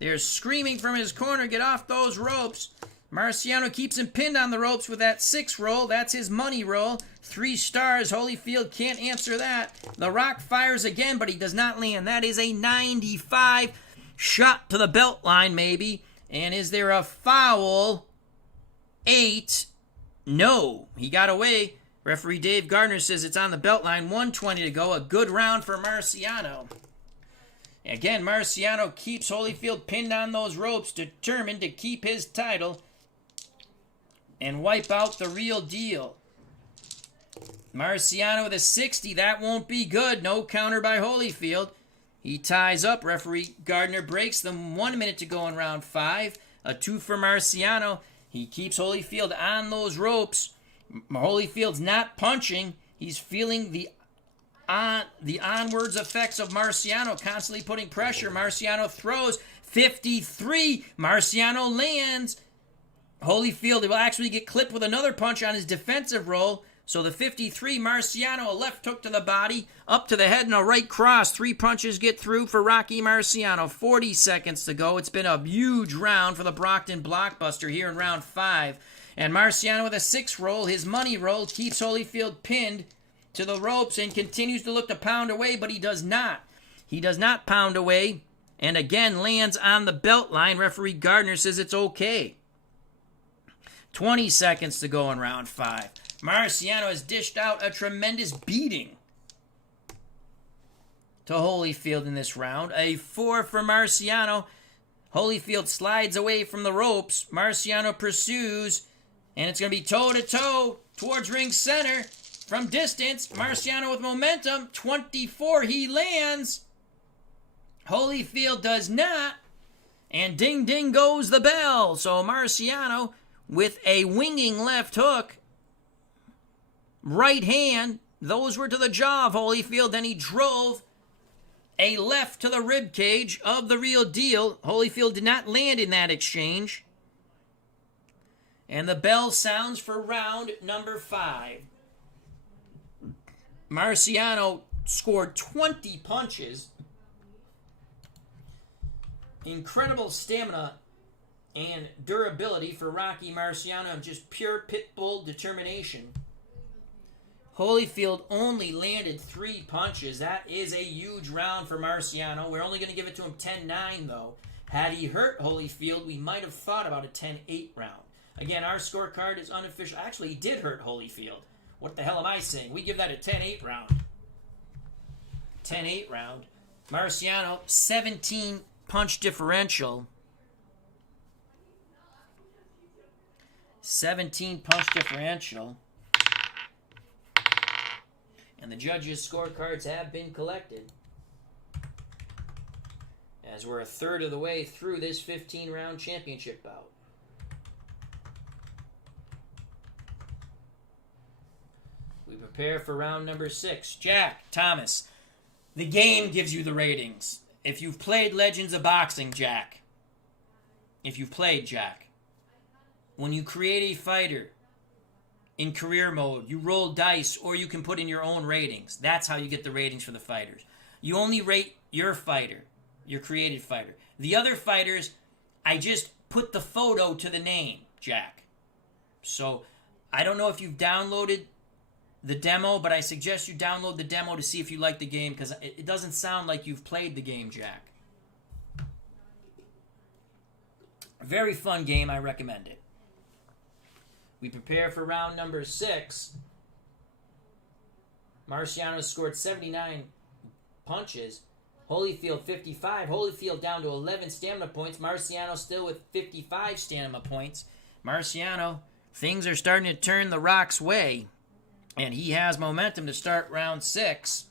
They're screaming from his corner, get off those ropes. Marciano keeps him pinned on the ropes with that 6 roll. That's his money roll. 3 stars. Holyfield can't answer that. The Rock fires again, but he does not land. That is a 95. Shot to the belt line, maybe. And is there a foul? 8. No. He got away. Referee Dave Gardner says it's on the belt line. 1:20 to go. A good round for Marciano. Again, Marciano keeps Holyfield pinned on those ropes, determined to keep his title and wipe out the real deal. Marciano with a 60. That won't be good. No counter by Holyfield. He ties up. Referee Gardner breaks them. 1 minute to go in round 5. A 2 for Marciano. He keeps Holyfield on those ropes. Holyfield's not punching. He's feeling the onwards effects of Marciano, constantly putting pressure. Marciano throws 53. Marciano lands. Holyfield will actually get clipped with another punch on his defensive roll. So the 53, Marciano, a left hook to the body, up to the head, and a right cross. 3 punches get through for Rocky Marciano. 40 seconds to go. It's been a huge round for the Brockton Blockbuster here in round 5. And Marciano with a 6 roll, his money roll, keeps Holyfield pinned to the ropes and continues to look to pound away, but he does not. He does not pound away, and again lands on the belt line. Referee Gardner says it's okay. 20 seconds to go in round 5. Marciano has dished out a tremendous beating to Holyfield in this round. A 4 for Marciano. Holyfield slides away from the ropes. Marciano pursues, and it's going to be toe-to-toe towards ring center. From distance, Marciano with momentum. 24, he lands. Holyfield does not. And ding, ding goes the bell. So Marciano with a winging left hook. Right hand. Those were to the jaw of Holyfield. Then he drove a left to the rib cage of the real deal. Holyfield did not land in that exchange. And the bell sounds for round number 5. Marciano scored 20 punches. Incredible stamina and durability for Rocky Marciano, and just pure pit bull determination. Holyfield only landed 3 punches. That is a huge round for Marciano. We're only going to give it to him 10-9, though. Had he hurt Holyfield, we might have thought about a 10-8 round. Again, our scorecard is unofficial. Actually, he did hurt Holyfield. What the hell am I saying? We give that a 10-8 round. 10-8 round. Marciano, 17 punch differential. 17 punch differential. And the judges' scorecards have been collected. As we're a third of the way through this 15-round championship bout. We prepare for round number 6. Jack, Thomas, the game gives you the ratings. If you've played Legends of Boxing, Jack, if you've played, Jack, when you create a fighter in career mode, you roll dice, or you can put in your own ratings. That's how you get the ratings for the fighters. You only rate your fighter, your created fighter. The other fighters, I just put the photo to the name, Jack. So, I don't know if you've downloaded the demo, but I suggest you download the demo to see if you like the game, because it doesn't sound like you've played the game, Jack. Very fun game. I recommend it. We prepare for round number 6. Marciano scored 79 punches. Holyfield 55. Holyfield down to 11 stamina points. Marciano still with 55 stamina points. Marciano, things are starting to turn the Rock's way. And he has momentum to start round 6.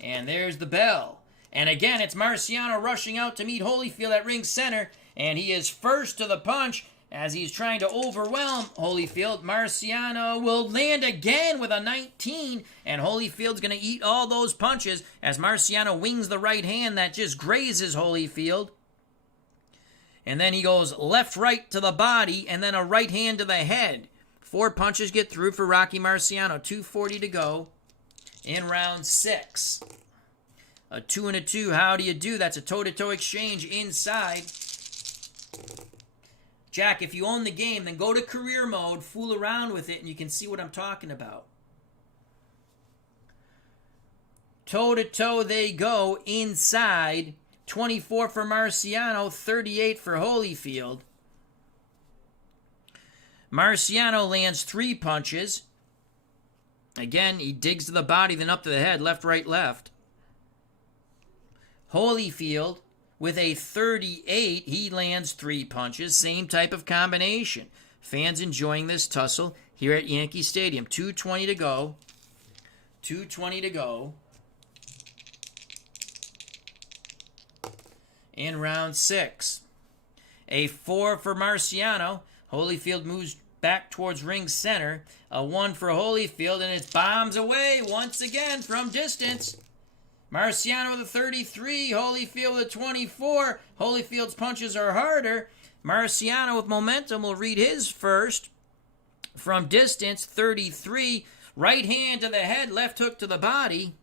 And there's the bell. And again, it's Marciano rushing out to meet Holyfield at ring center. And he is first to the punch as he's trying to overwhelm Holyfield. Marciano will land again with a 19. And Holyfield's going to eat all those punches as Marciano wings the right hand that just grazes Holyfield. And then he goes left-right to the body and then a right hand to the head. 4 punches get through for Rocky Marciano. 2:40 to go in round 6. A 2 and a 2. How do you do? That's a toe-to-toe exchange inside. Jack, if you own the game, then go to career mode, fool around with it, and you can see what I'm talking about. Toe-to-toe they go inside. 24 for Marciano, 38 for Holyfield. Marciano lands 3 punches. Again, he digs to the body, then up to the head, left, right, left. Holyfield, with a 38, he lands 3 punches. Same type of combination. Fans enjoying this tussle here at Yankee Stadium. 2:20 to go. 2:20 to go. In round 6. A 4 for Marciano. Holyfield moves back towards ring center. A 1 for Holyfield, and it bombs away once again from distance. Marciano with a 33, Holyfield with a 24. Holyfield's punches are harder. Marciano with momentum will read his first. From distance, 33. Right hand to the head, left hook to the body.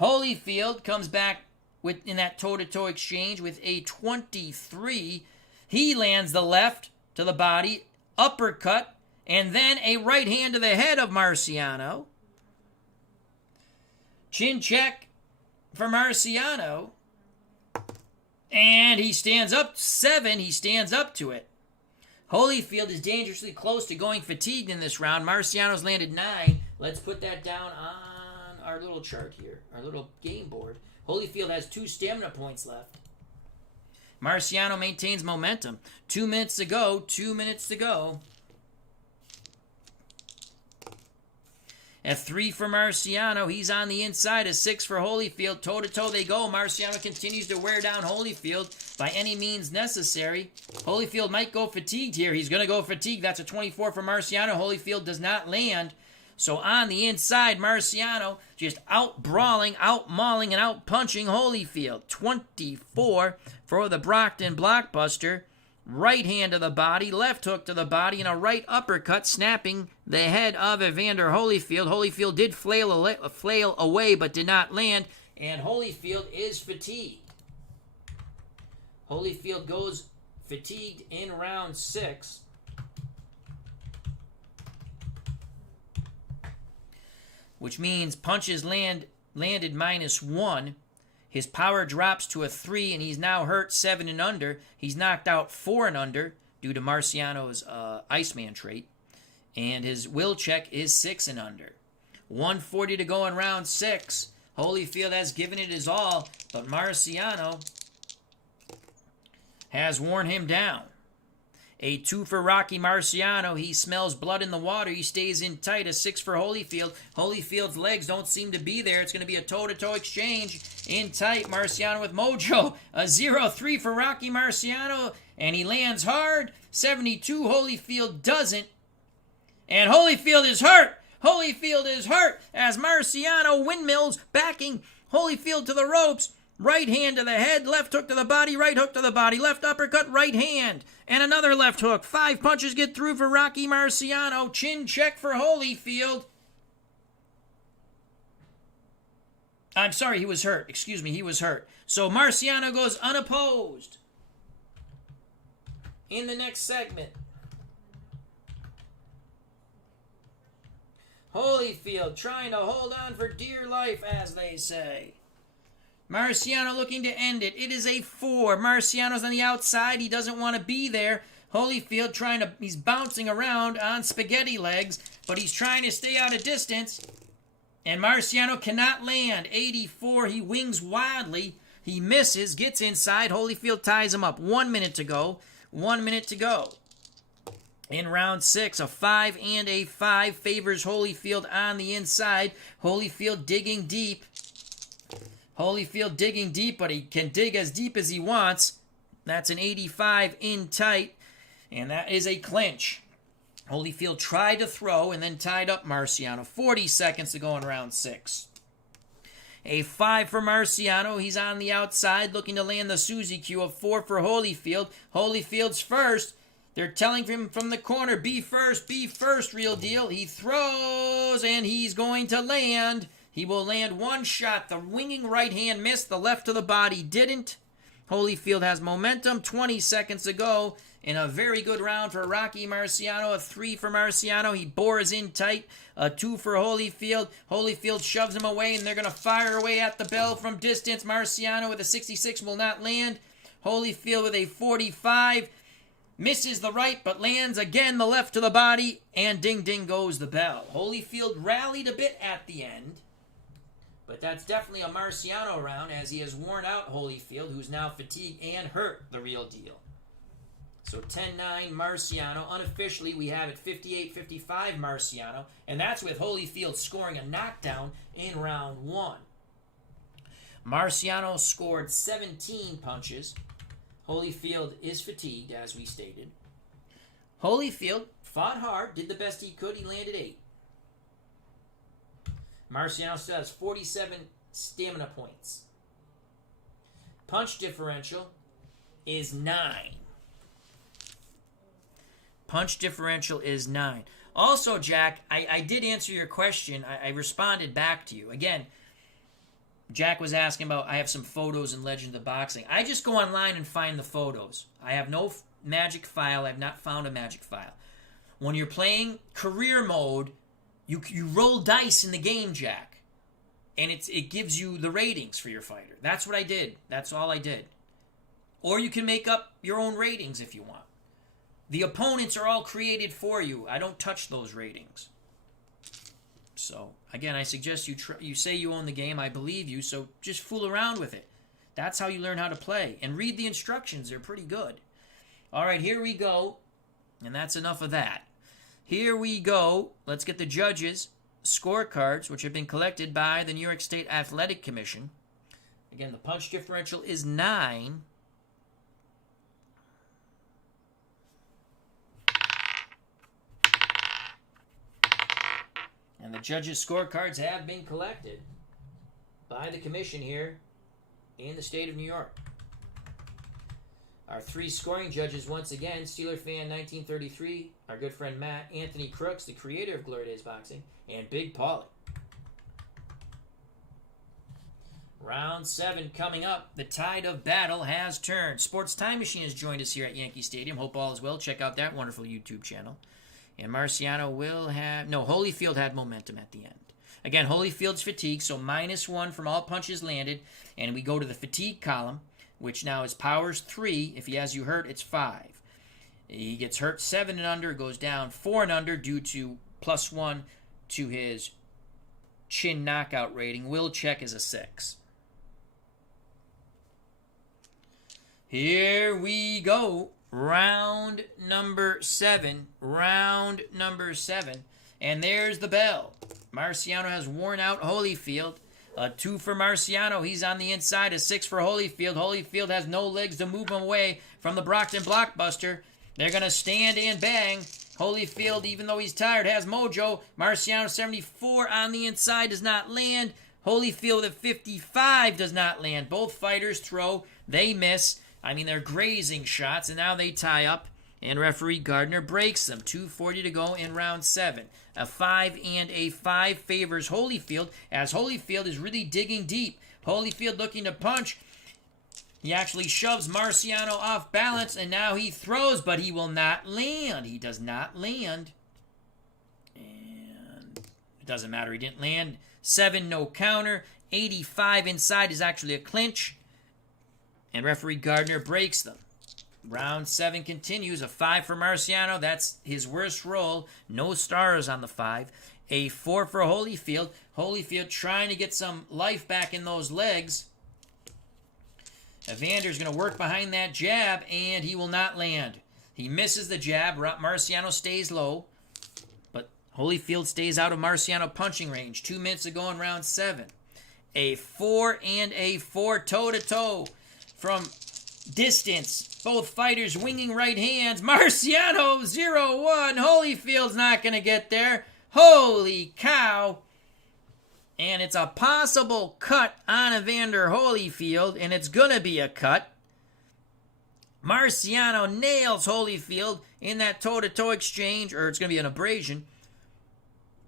Holyfield comes back in that toe-to-toe exchange with a 23. He lands the left to the body, uppercut, and then a right hand to the head of Marciano. Chin check for Marciano. And he stands up 7. He stands up to it. Holyfield is dangerously close to going fatigued in this round. Marciano's landed 9. Let's put that down on our little chart here, our little game board. Holyfield has 2 stamina points left. Marciano maintains momentum. 2 minutes to go. 2 minutes to go. A 3 for Marciano. He's on the inside. A 6 for Holyfield. Toe-to-toe they go. Marciano continues to wear down Holyfield by any means necessary. Holyfield might go fatigued here. He's going to go fatigued. That's a 24 for Marciano. Holyfield does not land. So on the inside, Marciano just out-brawling, out-mauling, and out-punching Holyfield. 24 for the Brockton Blockbuster. Right hand to the body, left hook to the body, and a right uppercut snapping the head of Evander Holyfield. Holyfield did flail away but did not land, and Holyfield is fatigued. Holyfield goes fatigued in round 6. Which means punches landed -1. His power drops to a 3, and he's now hurt 7 and under. He's knocked out 4 and under due to Marciano's Iceman trait. And his will check is 6 and under. 140 to go in round 6. Holyfield has given it his all, but Marciano has worn him down. A 2 for Rocky Marciano. He smells blood in the water. He stays in tight. A 6 for Holyfield. Holyfield's legs don't seem to be there. It's going to be a toe-to-toe exchange. In tight, Marciano with mojo. A 0-3 for Rocky Marciano. And he lands hard. 72, Holyfield doesn't. And Holyfield is hurt. Holyfield is hurt as Marciano windmills, backing Holyfield to the ropes. Right hand to the head, left hook to the body, right hook to the body, left uppercut, right hand, and another left hook. 5 punches get through for Rocky Marciano. Chin check for Holyfield. I'm sorry, he was hurt. Excuse me, he was hurt. So Marciano goes unopposed in the next segment. Holyfield trying to hold on for dear life, as they say. Marciano looking to end it. It is a 4. Marciano's on the outside. He doesn't want to be there. Holyfield he's bouncing around on spaghetti legs, but he's trying to stay out of distance. And Marciano cannot land. 84, he wings wildly. He misses, gets inside. Holyfield ties him up. 1 minute to go. 1 minute to go. In round 6, a 5 and a 5 favors Holyfield on the inside. Holyfield digging deep. Holyfield digging deep, but he can dig as deep as he wants. That's an 85 in tight, and that is a clinch. Holyfield tried to throw and then tied up Marciano. 40 seconds to go in round 6. A 5 for Marciano. He's on the outside looking to land the Suzy Q. A 4 for Holyfield. Holyfield's first. They're telling him from the corner, be first, real deal. He throws, and he's going to land. He will land one shot. The winging right hand missed. The left to the body didn't. Holyfield has momentum. 20 seconds to go in a very good round for Rocky Marciano. A 3 for Marciano. He bores in tight. A 2 for Holyfield. Holyfield shoves him away, and they're going to fire away at the bell from distance. Marciano with a 66 will not land. Holyfield with a 45. Misses the right, but lands again the left to the body, and ding ding goes the bell. Holyfield rallied a bit at the end, but that's definitely a Marciano round as he has worn out Holyfield, who's now fatigued and hurt, the real deal. So 10-9 Marciano. Unofficially, we have it 58-55 Marciano, and that's with Holyfield scoring a knockdown in round 1. Marciano scored 17 punches. Holyfield is fatigued, as we stated. Holyfield fought hard, did the best he could. He landed 8. Marciano still has 47 stamina points. Punch differential is 9. Punch differential is 9. Also, Jack, I did answer your question. I responded back to you. Again, Jack was asking about, I have some photos in Legend of Boxing. I just go online and find the photos. I have no magic file. I've not found a magic file. When you're playing career mode, you roll dice in the game, Jack. And it gives you the ratings for your fighter. That's what I did. That's all I did. Or you can make up your own ratings if you want. The opponents are all created for you. I don't touch those ratings. So, again, I suggest you say you own the game. I believe you, so just fool around with it. That's how you learn how to play. And read the instructions. They're pretty good. All right, here we go. And that's enough of that. Here we go. Let's get the judges' scorecards, which have been collected by the New York State Athletic Commission. Again, the punch differential is 9. And the judges' scorecards have been collected by the commission here in the state of New York. Our 3 scoring judges, once again, Steeler Fan 1933, our good friend Matt, Anthony Crooks, the creator of Glory Days Boxing, and Big Paulie. Round 7 coming up. The tide of battle has turned. Sports Time Machine has joined us here at Yankee Stadium. Hope all is well. Check out that wonderful YouTube channel. And Marciano will have... No, Holyfield had momentum at the end. Again, Holyfield's fatigue, so -1 from all punches landed. And we go to the fatigue column, which now is powers 3. If he has you hurt, it's 5. He gets hurt 7 and under, goes down 4 and under due to +1 to his chin knockout rating. Will check is a 6. Here we go. Round number 7. Round number 7. And there's the bell. Marciano has worn out Holyfield. A 2 for Marciano. He's on the inside. A 6 for Holyfield. Holyfield has no legs to move him away from the Brockton Blockbuster. They're going to stand and bang. Holyfield, even though he's tired, has mojo. Marciano, 74 on the inside, does not land. Holyfield at 55 does not land. Both fighters throw. They miss. I mean, they're grazing shots, and now they tie up, and referee Gardner breaks them. 2:40 to go in round 7. A 5 and a 5 favors Holyfield, as Holyfield is really digging deep. Holyfield looking to punch. He actually shoves Marciano off balance, and now he throws, but he will not land. He does not land. And it doesn't matter. He didn't land. 7, no counter. 85 inside is actually a clinch. And referee Gardner breaks them. Round 7 continues. A 5 for Marciano. That's his worst roll. No stars on the 5. A 4 for Holyfield. Holyfield trying to get some life back in those legs. Evander's going to work behind that jab, and he will not land. He misses the jab. Marciano stays low. But Holyfield stays out of Marciano punching range. 2 minutes to go in round 7. A 4 and a 4 toe-to-toe. From distance, both fighters winging right hands. Marciano 0-1. Holyfield's not going to get there. Holy cow. And it's a possible cut on Evander Holyfield, and it's going to be a cut. Marciano nails Holyfield in that toe-to-toe exchange, or it's going to be an abrasion.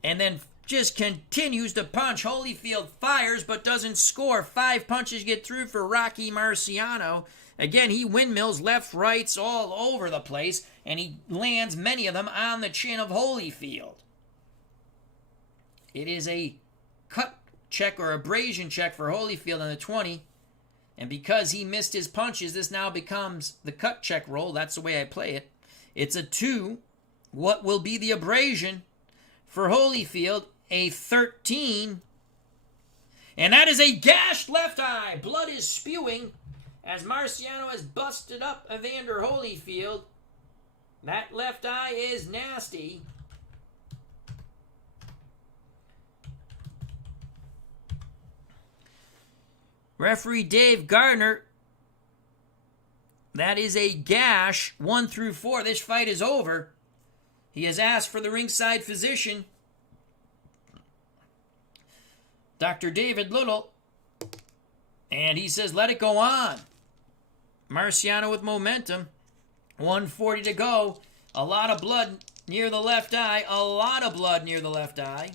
And then just continues to punch. Holyfield fires but doesn't score. 5 punches get through for Rocky Marciano. Again, he windmills left, rights all over the place, and he lands many of them on the chin of Holyfield. It is a cut check or abrasion check for Holyfield on the 20. And because he missed his punches, this now becomes the cut check roll. That's the way I play it. It's a 2. What will be the abrasion for Holyfield? A 13. And that is a gashed left eye. Blood is spewing as Marciano has busted up Evander Holyfield. That left eye is nasty. Referee Dave Gardner That is a gash, 1 through 4. This fight is over. He has asked for the ringside physician, Dr. David Little, and he says, let it go on. Marciano with momentum. 1:40 to go. A lot of blood near the left eye. A lot of blood near the left eye.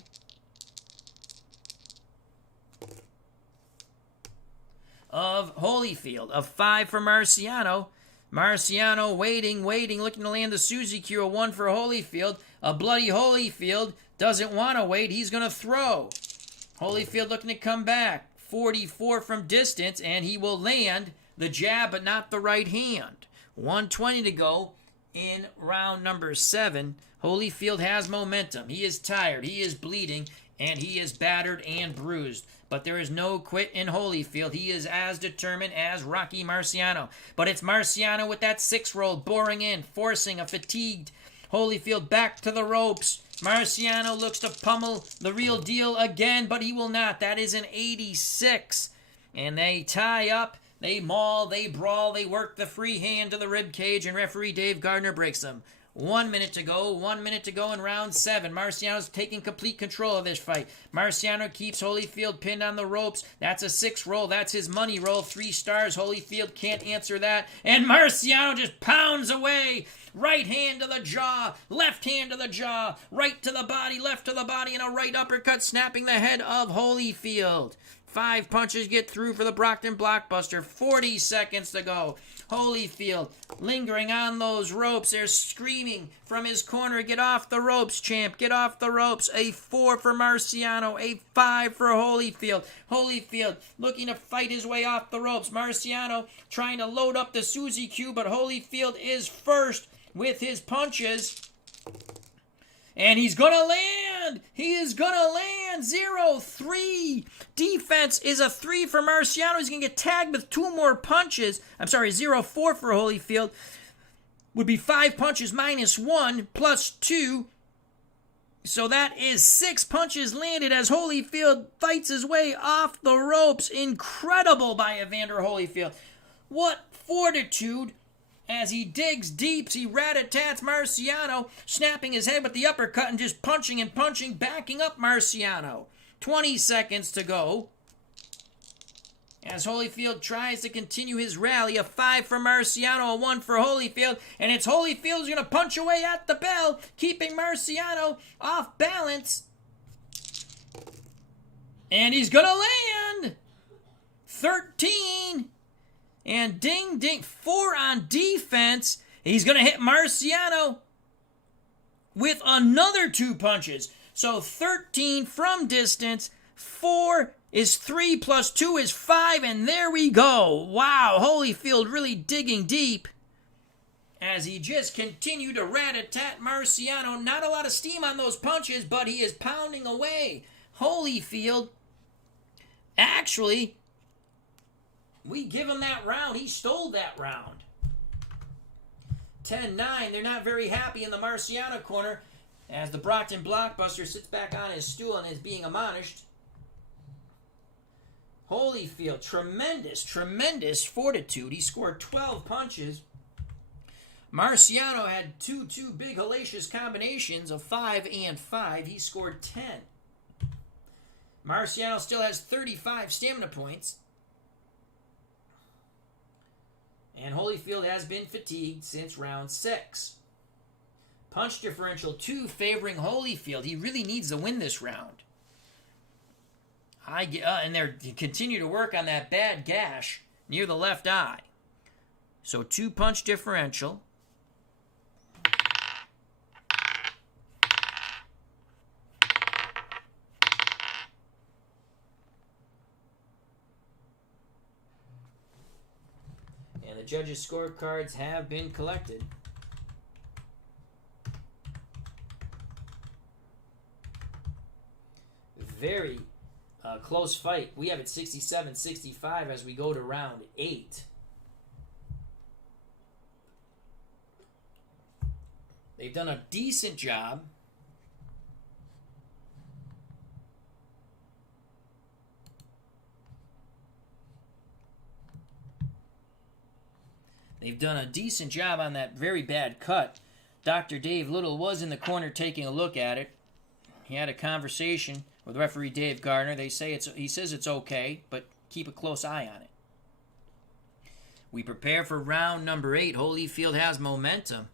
Of Holyfield. A 5 for Marciano. Marciano waiting, looking to land the Suzy Q. A 1 for Holyfield. A bloody Holyfield doesn't want to wait. He's going to throw. Holyfield looking to come back. 44 from distance, and he will land the jab, but not the right hand. 1:20 to go in round number 7. Holyfield has momentum. He is tired. He is bleeding, and he is battered and bruised. But there is no quit in Holyfield. He is as determined as Rocky Marciano. But it's Marciano with that 6-roll, boring in, forcing a fatigued Holyfield back to the ropes. Marciano looks to pummel the real deal again, but he will not. That is an 86. And they tie up, they maul, they brawl, they work the free hand to the rib cage, and referee Dave Gardner breaks them. 1 minute to go. 1 minute to go in round 7. Marciano's taking complete control of this fight. Marciano keeps Holyfield pinned on the ropes. That's a 6-roll. That's his money roll. 3 stars. Holyfield can't answer that. And Marciano just pounds away. Right hand to the jaw. Left hand to the jaw. Right to the body. Left to the body. And a right uppercut snapping the head of Holyfield. 5 punches get through for the Brockton Blockbuster. 40 seconds to go. Holyfield lingering on those ropes. They're screaming from his corner, get off the ropes, champ, get off the ropes. A 4 for Marciano, a 5 for Holyfield. Holyfield looking to fight his way off the ropes. Marciano trying to load up the Suzy Q, but Holyfield is first with his punches. And he's going to land. He is going to land. 0-3. Defense is a 3 for Marciano. He's going to get tagged with 2 more punches. I'm sorry, 0-4 for Holyfield. Would be 5 punches minus 1 plus 2. So that is 6 punches landed as Holyfield fights his way off the ropes. Incredible by Evander Holyfield. What fortitude. As he digs deep, he rat-a-tats Marciano, snapping his head with the uppercut and just punching and punching, backing up Marciano. 20 seconds to go. As Holyfield tries to continue his rally, a 5 for Marciano, a 1 for Holyfield, and it's Holyfield who's going to punch away at the bell, keeping Marciano off balance. And he's going to land. 13. And ding, ding, 4 on defense. He's going to hit Marciano with another 2 punches. So 13 from distance. 4 is 3 plus 2 is 5. And there we go. Wow, Holyfield really digging deep. As he just continued to rat-a-tat Marciano. Not a lot of steam on those punches, but he is pounding away. Holyfield actually... we give him that round. He stole that round. 10-9. They're not very happy in the Marciano corner as the Brockton Blockbuster sits back on his stool and is being admonished. Holyfield, tremendous fortitude. He scored 12 punches. Marciano had two big hellacious combinations of 5 and 5. He scored 10. Marciano still has 35 stamina points. And Holyfield has been fatigued since round 6. Punch differential 2 favoring Holyfield. He really needs to win this round. And they continue to work on that bad gash near the left eye. So 2 punch differential. The judges' scorecards have been collected. Very close fight. We have it 67-65 as we go to round 8. They've done a decent job. They've done a decent job on that very bad cut. Dr. Dave Little was in the corner taking a look at it. He had a conversation with referee Dave Gardner. He says it's okay, but keep a close eye on it. We prepare for round number 8. Holyfield has momentum.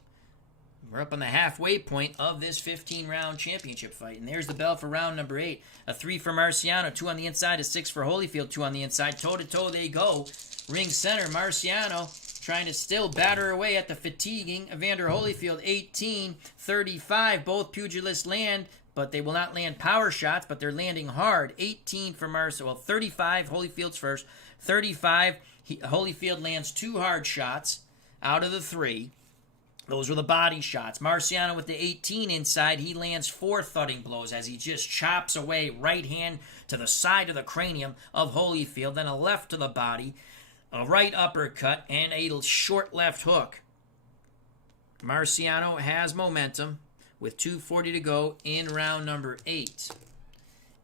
We're up on the halfway point of this 15-round championship fight. And there's the bell for round number 8. A 3 for Marciano, 2 on the inside, a 6 for Holyfield, 2 on the inside. Toe-to-toe they go. Ring center, Marciano trying to still batter away at the fatiguing Evander Holyfield. 18-35. Both pugilists land, but they will not land power shots, but they're landing hard. 18 for Marciano. Well, 35, Holyfield's first. 35, Holyfield lands 2 hard shots out of the 3. Those were the body shots. Marciano with the 18 inside, he lands 4 thudding blows as he just chops away, right hand to the side of the cranium of Holyfield, then a left to the body, a right uppercut, and a short left hook. Marciano has momentum with 2:40 to go in round number 8.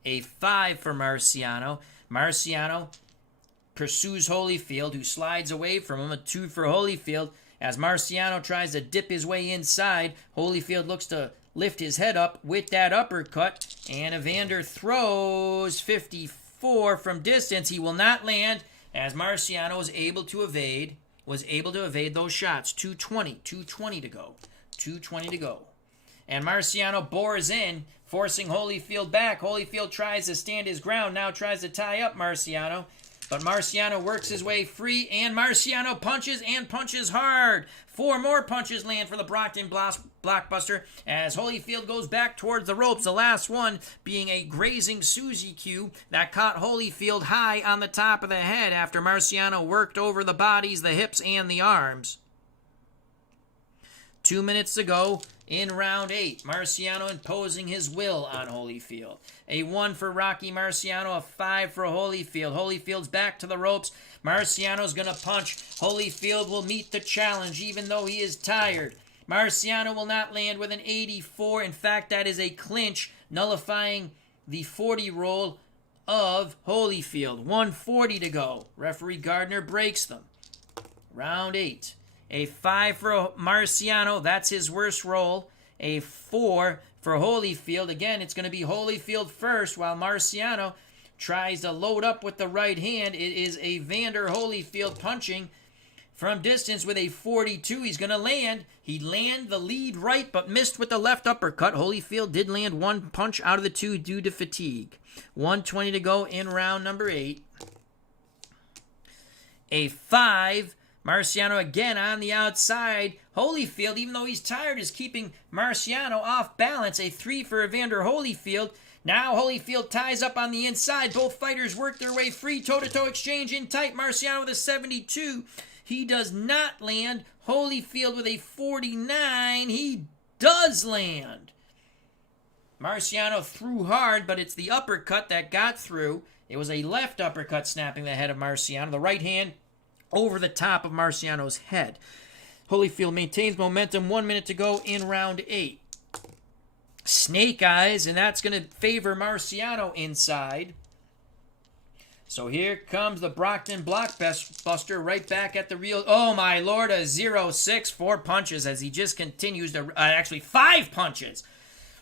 A 5 for Marciano. Marciano pursues Holyfield, who slides away from him. A 2 for Holyfield. As Marciano tries to dip his way inside, Holyfield looks to lift his head up with that uppercut, and Evander throws 54 from distance. He will not land, as Marciano was able to evade those shots. 2:20 to go. 2:20 to go. And Marciano bores in, forcing Holyfield back. Holyfield tries to stand his ground, now tries to tie up Marciano. But Marciano works his way free, and Marciano punches and punches hard. 4 more punches land for the Brockton Blockbuster as Holyfield goes back towards the ropes. The last one being a grazing Suzy Q that caught Holyfield high on the top of the head after Marciano worked over the bodies, the hips, and the arms. 2 minutes to go in round 8. Marciano imposing his will on Holyfield. A 1 for Rocky Marciano, a 5 for Holyfield. Holyfield's back to the ropes. Marciano's going to punch. Holyfield will meet the challenge even though he is tired. Marciano will not land with an 84. In fact, that is a clinch, nullifying the 40 roll of Holyfield. 1:40 to go. Referee Gardner breaks them. Round 8. A 5 for Marciano. That's his worst roll. A 4 for Holyfield. Again, it's going to be Holyfield first while Marciano tries to load up with the right hand. It is Evander Holyfield punching from distance with a 42. He's going to land. He landed the lead right but missed with the left uppercut. Holyfield did land 1 punch out of the 2 due to fatigue. 1:20 to go in round number 8. A 5. Marciano again on the outside. Holyfield, even though he's tired, is keeping Marciano off balance. A 3 for Evander Holyfield. Now Holyfield ties up on the inside. Both fighters work their way free. Toe-to-toe exchange in tight. Marciano with a 72. He does not land. Holyfield with a 49. He does land. Marciano threw hard, but it's the uppercut that got through. It was a left uppercut snapping the head of Marciano. The right hand over the top of Marciano's head. Holyfield maintains momentum. 1 minute to go in round 8. Snake eyes, and that's going to favor Marciano inside. So here comes the Brockton Blockbuster right back at the real. Oh my lord, a 0-6, 4 punches as he just continues to, actually 5 punches.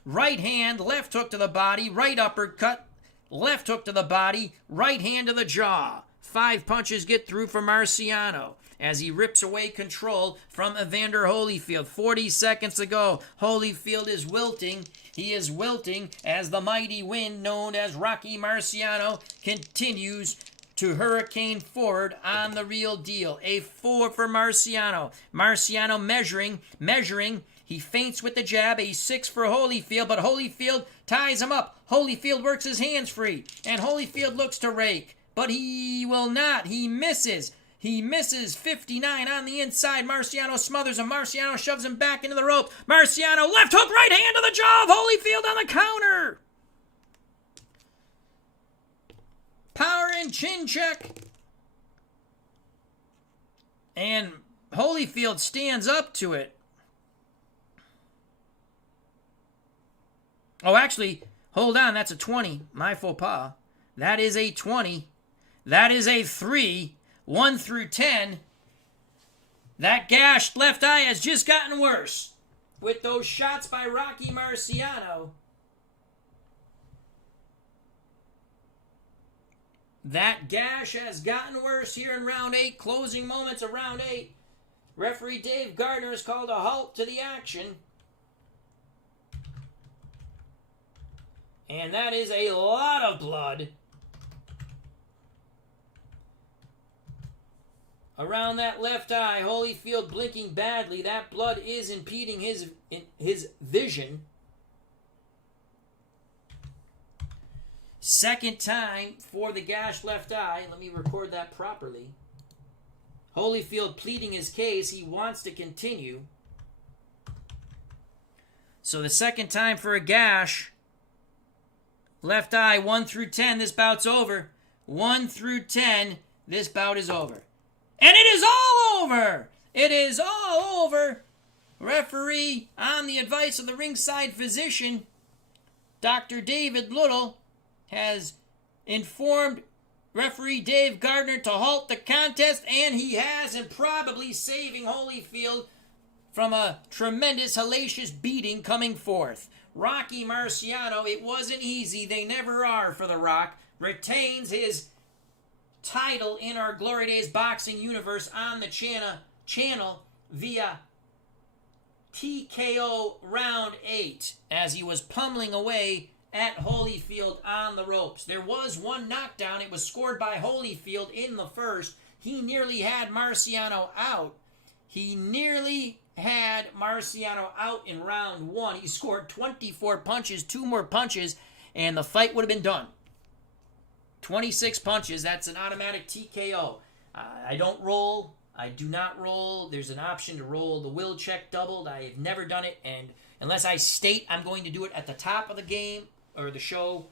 Right hand, left hook to the body, right uppercut, left hook to the body, right hand to the jaw. 5 punches get through for Marciano as he rips away control from Evander Holyfield. 40 seconds to go. Holyfield is wilting. He is wilting as the mighty wind known as Rocky Marciano continues to hurricane forward on the real deal. A 4 for Marciano. Marciano measuring. He feints with the jab. A 6 for Holyfield, but Holyfield ties him up. Holyfield works his hands free, and Holyfield looks to rake. But he will not. He misses. He misses. 59 on the inside. Marciano smothers him. Marciano shoves him back into the rope. Marciano left hook, right hand to the jaw of Holyfield on the counter. Power and chin check. And Holyfield stands up to it. Oh, actually, hold on. That's a 20. My faux pas. That is a 20. That is a 3, 1 through 10. That gashed left eye has just gotten worse with those shots by Rocky Marciano. That gash has gotten worse here in round 8. Closing moments of round 8. Referee Dave Gardner has called a halt to the action. And that is a lot of blood around that left eye. Holyfield blinking badly. That blood is impeding his vision. Second time for the gashed left eye. Let me record that properly. Holyfield pleading his case. He wants to continue. So the second time for a gash. Left eye, 1 through 10. This bout's over. 1 through 10. This bout is over. And it is all over! It is all over. Referee, on the advice of the ringside physician, Dr. David Little, has informed referee Dave Gardner to halt the contest, and he has, and probably saving Holyfield from a tremendous, hellacious beating coming forth. Rocky Marciano, it wasn't easy. They never are for The Rock. Retains his title in our Glory Days boxing universe on the channel via TKO round 8 as he was pummeling away at Holyfield on the ropes. There was one knockdown. It was scored by Holyfield in the first. He nearly had Marciano out. He nearly had Marciano out in round 1. He scored 24 punches, 2 more punches, and the fight would have been done. 26 punches, that's an automatic TKO. I don't roll. I do not roll. There's an option to roll the will check doubled. I have never done it, and unless I state I'm going to do it at the top of the game or the show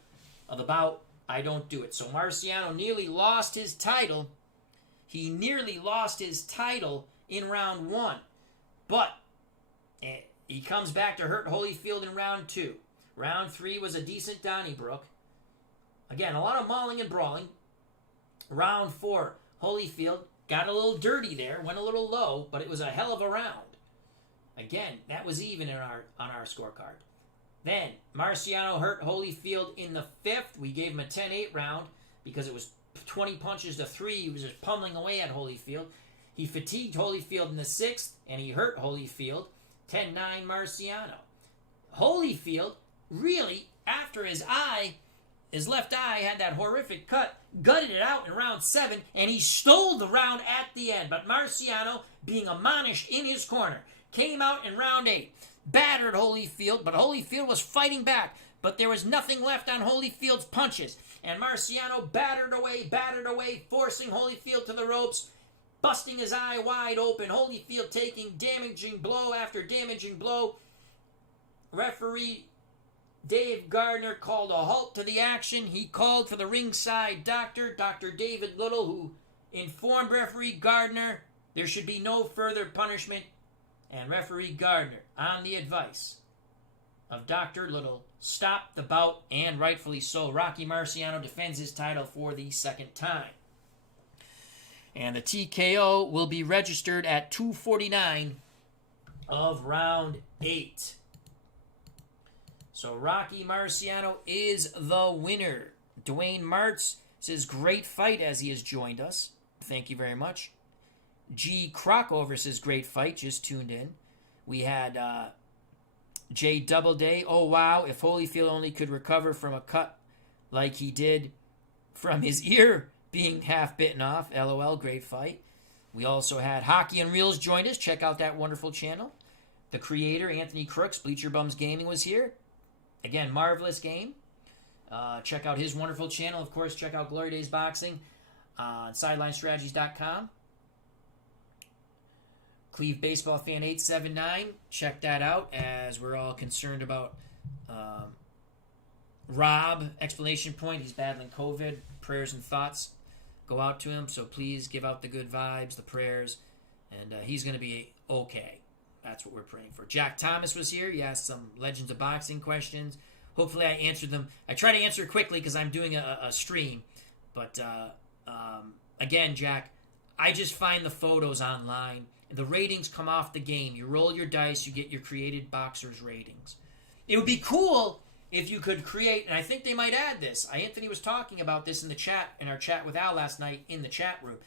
of the bout, I don't do it. So Marciano nearly lost his title. He nearly lost his title in round 1. But he comes back to hurt Holyfield in round 2. Round 3 was a decent Donnybrook. Again, a lot of mauling and brawling. Round 4, Holyfield got a little dirty there, went a little low, but it was a hell of a round. Again, that was even on our scorecard. Then, Marciano hurt Holyfield in the 5th. We gave him a 10-8 round because it was 20 punches to 3. He was just pummeling away at Holyfield. He fatigued Holyfield in the 6th, and he hurt Holyfield. 10-9 Marciano. Holyfield, really, after his left eye had that horrific cut, gutted it out in round 7, and he stole the round at the end. But Marciano, being admonished in his corner, came out in round 8, battered Holyfield, but Holyfield was fighting back. But there was nothing left on Holyfield's punches. And Marciano battered away, forcing Holyfield to the ropes, busting his eye wide open. Holyfield taking damaging blow after damaging blow. Referee Dave Gardner called a halt to the action. He called for the ringside doctor, Dr. David Little, who informed referee Gardner there should be no further punishment. And referee Gardner, on the advice of Dr. Little, stopped the bout, and rightfully so. Rocky Marciano defends his title for the 2nd time. And the TKO will be registered at 2:49 of round 8. So Rocky Marciano is the winner. Dwayne Martz says, great fight as he has joined us. Thank you very much. G. Crockover says, great fight, just tuned in. We had J. Doubleday. Oh, wow, if Holyfield only could recover from a cut like he did from his ear being half bitten off. LOL, great fight. We also had Hockey and Reels joined us. Check out that wonderful channel. The creator, Anthony Crooks, Bleacher Bums Gaming, was here. Again, marvelous game. Check out his wonderful channel. Of course, check out Glory Days Boxing on SidelineStrategies.com. Cleve Baseball Fan 879. Check that out as we're all concerned about Rob, exclamation point. He's battling COVID. Prayers and thoughts go out to him. So please give out the good vibes, the prayers, and he's going to be okay. That's what we're praying for. Jack Thomas was here. He asked some Legends of Boxing questions. Hopefully I answered them. I try to answer quickly because I'm doing a stream. But again, Jack, I just find the photos online The ratings come off the game. You roll your dice, you get your created boxers' ratings. It would be cool if you could create, and I think they might add this. Anthony was talking about this in the chat, in our chat with Al last night in the chat room.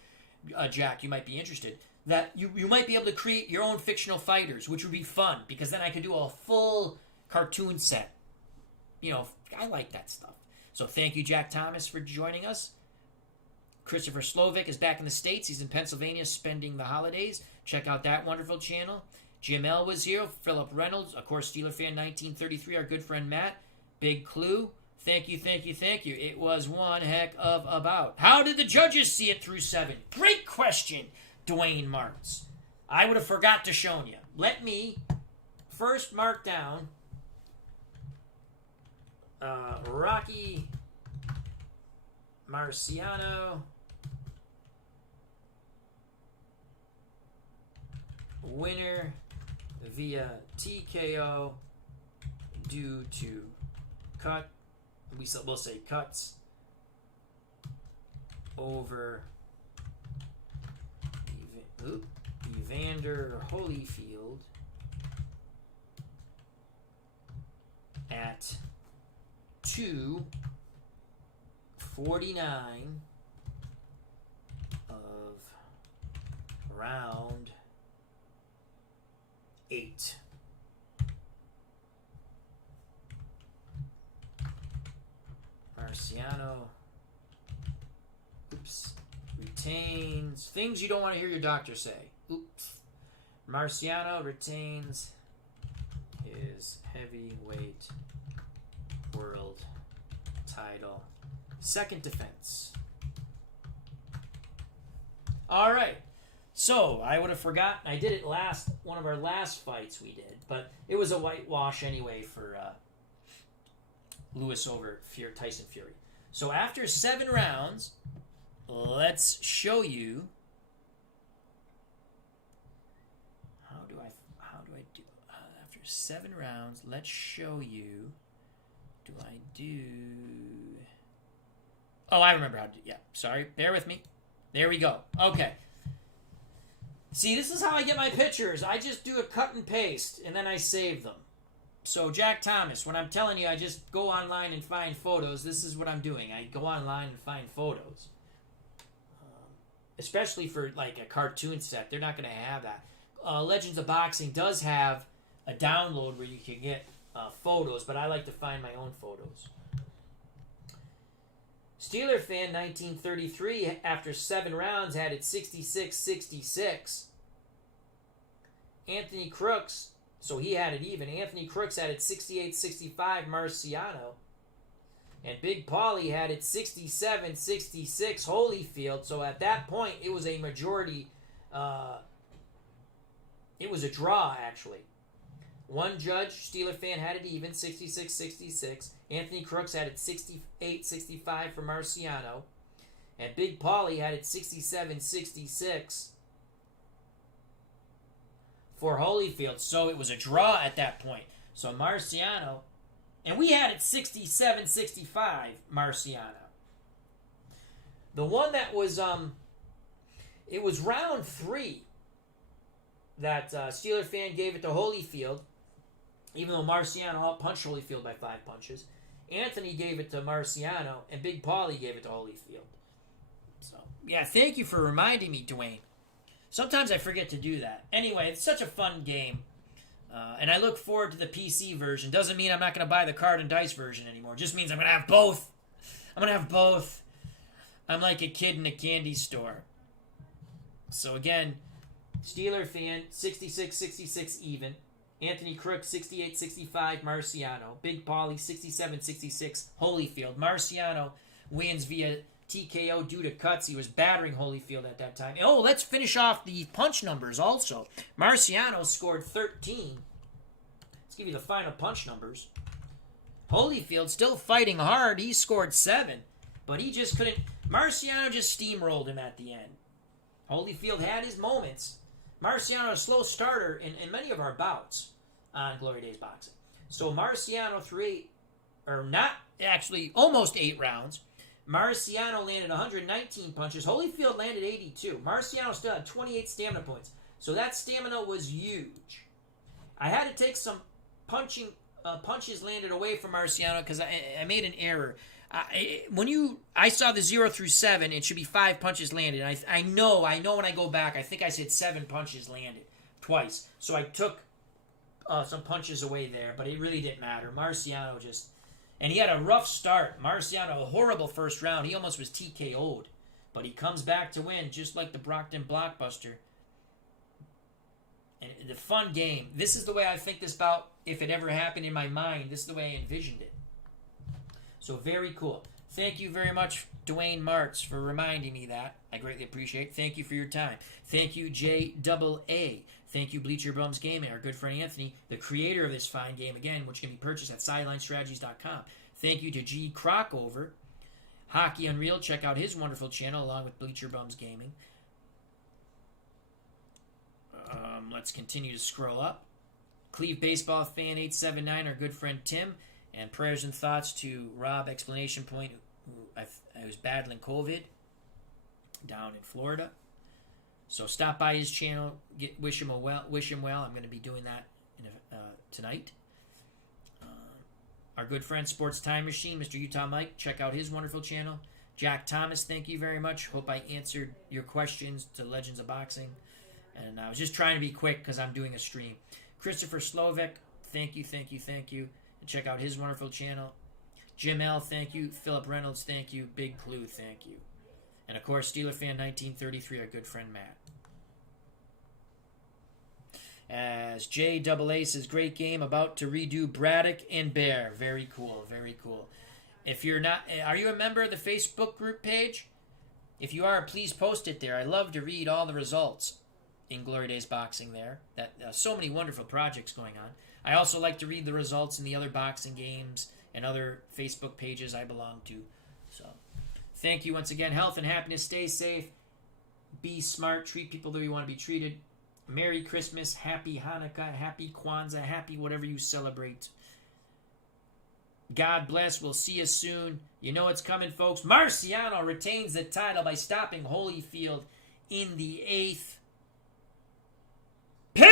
Jack, you might be interested. That you might be able to create your own fictional fighters, which would be fun, because then I could do a full cartoon set. You know, I like that stuff. So thank you, Jack Thomas, for joining us. Christopher Slovic is back in the States. He's in Pennsylvania spending the holidays. Check out that wonderful channel. Jim L was here. Philip Reynolds, of course, Steeler fan 1933. Our good friend Matt. Big Clue. Thank you, thank you, thank you. It was one heck of a bout. How did the judges see it through 7? Great question, Dwayne Martz. I would have forgot to shown you. Let me first mark down Rocky Marciano winner via TKO due to we'll say cuts over Evander Holyfield at 2:49 of round 8. Marciano retains things you don't want to hear your doctor say. Marciano retains his heavyweight world title. Second defense. All right. So I would have forgotten. I did it one of our last fights we did, but it was a whitewash anyway for Lewis over Tyson Fury. So after 7 rounds, let's show you how do I do after 7 rounds. Let's show you. Do I do? Oh, I remember how to do. Yeah, sorry. Bear with me. There we go. Okay. See, this is how I get my pictures. I just do a cut and paste, and then I save them. So, Jack Thomas, when I'm telling you I just go online and find photos, this is what I'm doing. I go online and find photos. Especially for, like, a cartoon set. They're not going to have that. Legends of Boxing does have a download where you can get photos, but I like to find my own photos. Steeler fan 1933, after 7 rounds, had it 66-66. Anthony Crooks, so he had it even. Anthony Crooks had it 68-65, Marciano. And Big Paulie had it 67-66, Holyfield. So at that point, it was a majority. It was a draw, actually. One judge, Steeler fan, had it even, 66-66. Anthony Crooks had it 68-65 for Marciano. And Big Paulie had it 67-66 for Holyfield. So it was a draw at that point. So Marciano, and we had it 67-65, Marciano. The one that was, it was round 3 that Steeler fan gave it to Holyfield. Even though Marciano outpunched Holyfield by 5 punches. Anthony gave it to Marciano, and Big Paulie gave it to Holyfield. So, yeah, thank you for reminding me, Dwayne. Sometimes I forget to do that. Anyway, it's such a fun game. And I look forward to the PC version. Doesn't mean I'm not going to buy the card and dice version anymore. It just means I'm going to have both. I'm like a kid in a candy store. So, again, Steeler fan, 66-66 even. Anthony Crook, 68-65, Marciano. Big Paulie, 67-66, Holyfield. Marciano wins via TKO due to cuts. He was battering Holyfield at that time. Oh, let's finish off the punch numbers also. Marciano scored 13. Let's give you the final punch numbers. Holyfield still fighting hard. He scored 7, but he just couldn't. Marciano just steamrolled him at the end. Holyfield had his moments. Marciano, a slow starter in many of our bouts on Glory Days Boxing. So Marciano almost 8 rounds. Marciano landed 119 punches. Holyfield landed 82. Marciano still had 28 stamina points. So that stamina was huge. I had to take some punches landed away from Marciano because I made an error. I saw the 0 through 7, it should be 5 punches landed. I know when I go back, I think I said 7 punches landed twice. So I took some punches away there, but it really didn't matter. Marciano and he had a rough start. Marciano, a horrible first round. He almost was TKO'd, but he comes back to win, just like the Brockton Blockbuster. And the fun game. This is the way I think this bout, if it ever happened in my mind, this is the way I envisioned it. So very cool. Thank you very much, Dwayne Martz, for reminding me that. I greatly appreciate it. Thank you for your time. Thank you, JAA. Thank you, Bleacher Bums Gaming, our good friend Anthony, the creator of this fine game, again, which can be purchased at SidelineStrategies.com. Thank you to G. Crockover, Hockey Unreal. Check out his wonderful channel along with Bleacher Bums Gaming. Let's continue to scroll up. Cleve Baseball Fan 879, our good friend Tim, and prayers and thoughts to Rob Explanation Point, who was battling COVID down in Florida. So stop by his channel, wish him well. I'm going to be doing that tonight. Our good friend Sports Time Machine, Mr. Utah Mike, check out his wonderful channel. Jack Thomas, thank you very much. Hope I answered your questions to Legends of Boxing. And I was just trying to be quick because I'm doing a stream. Christopher Slovak, thank you. And check out his wonderful channel. Jim L, thank you. Philip Reynolds, thank you. Big Clue, thank you. And of course, Steeler Fan 1933, our good friend Matt. As JAA says, great game, about to redo Braddock and Bear. Very cool, very cool. If you're not, are you a member of the Facebook group page? If you are, please post it there. I love to read all the results in Glory Days Boxing there. That so many wonderful projects going on. I also like to read the results in the other boxing games and other Facebook pages I belong to. So, thank you once again. Health and happiness. Stay safe. Be smart. Treat people the way you want to be treated. Merry Christmas. Happy Hanukkah. Happy Kwanzaa. Happy whatever you celebrate. God bless. We'll see you soon. You know what's coming, folks. Marciano retains the title by stopping Holyfield in the 8th.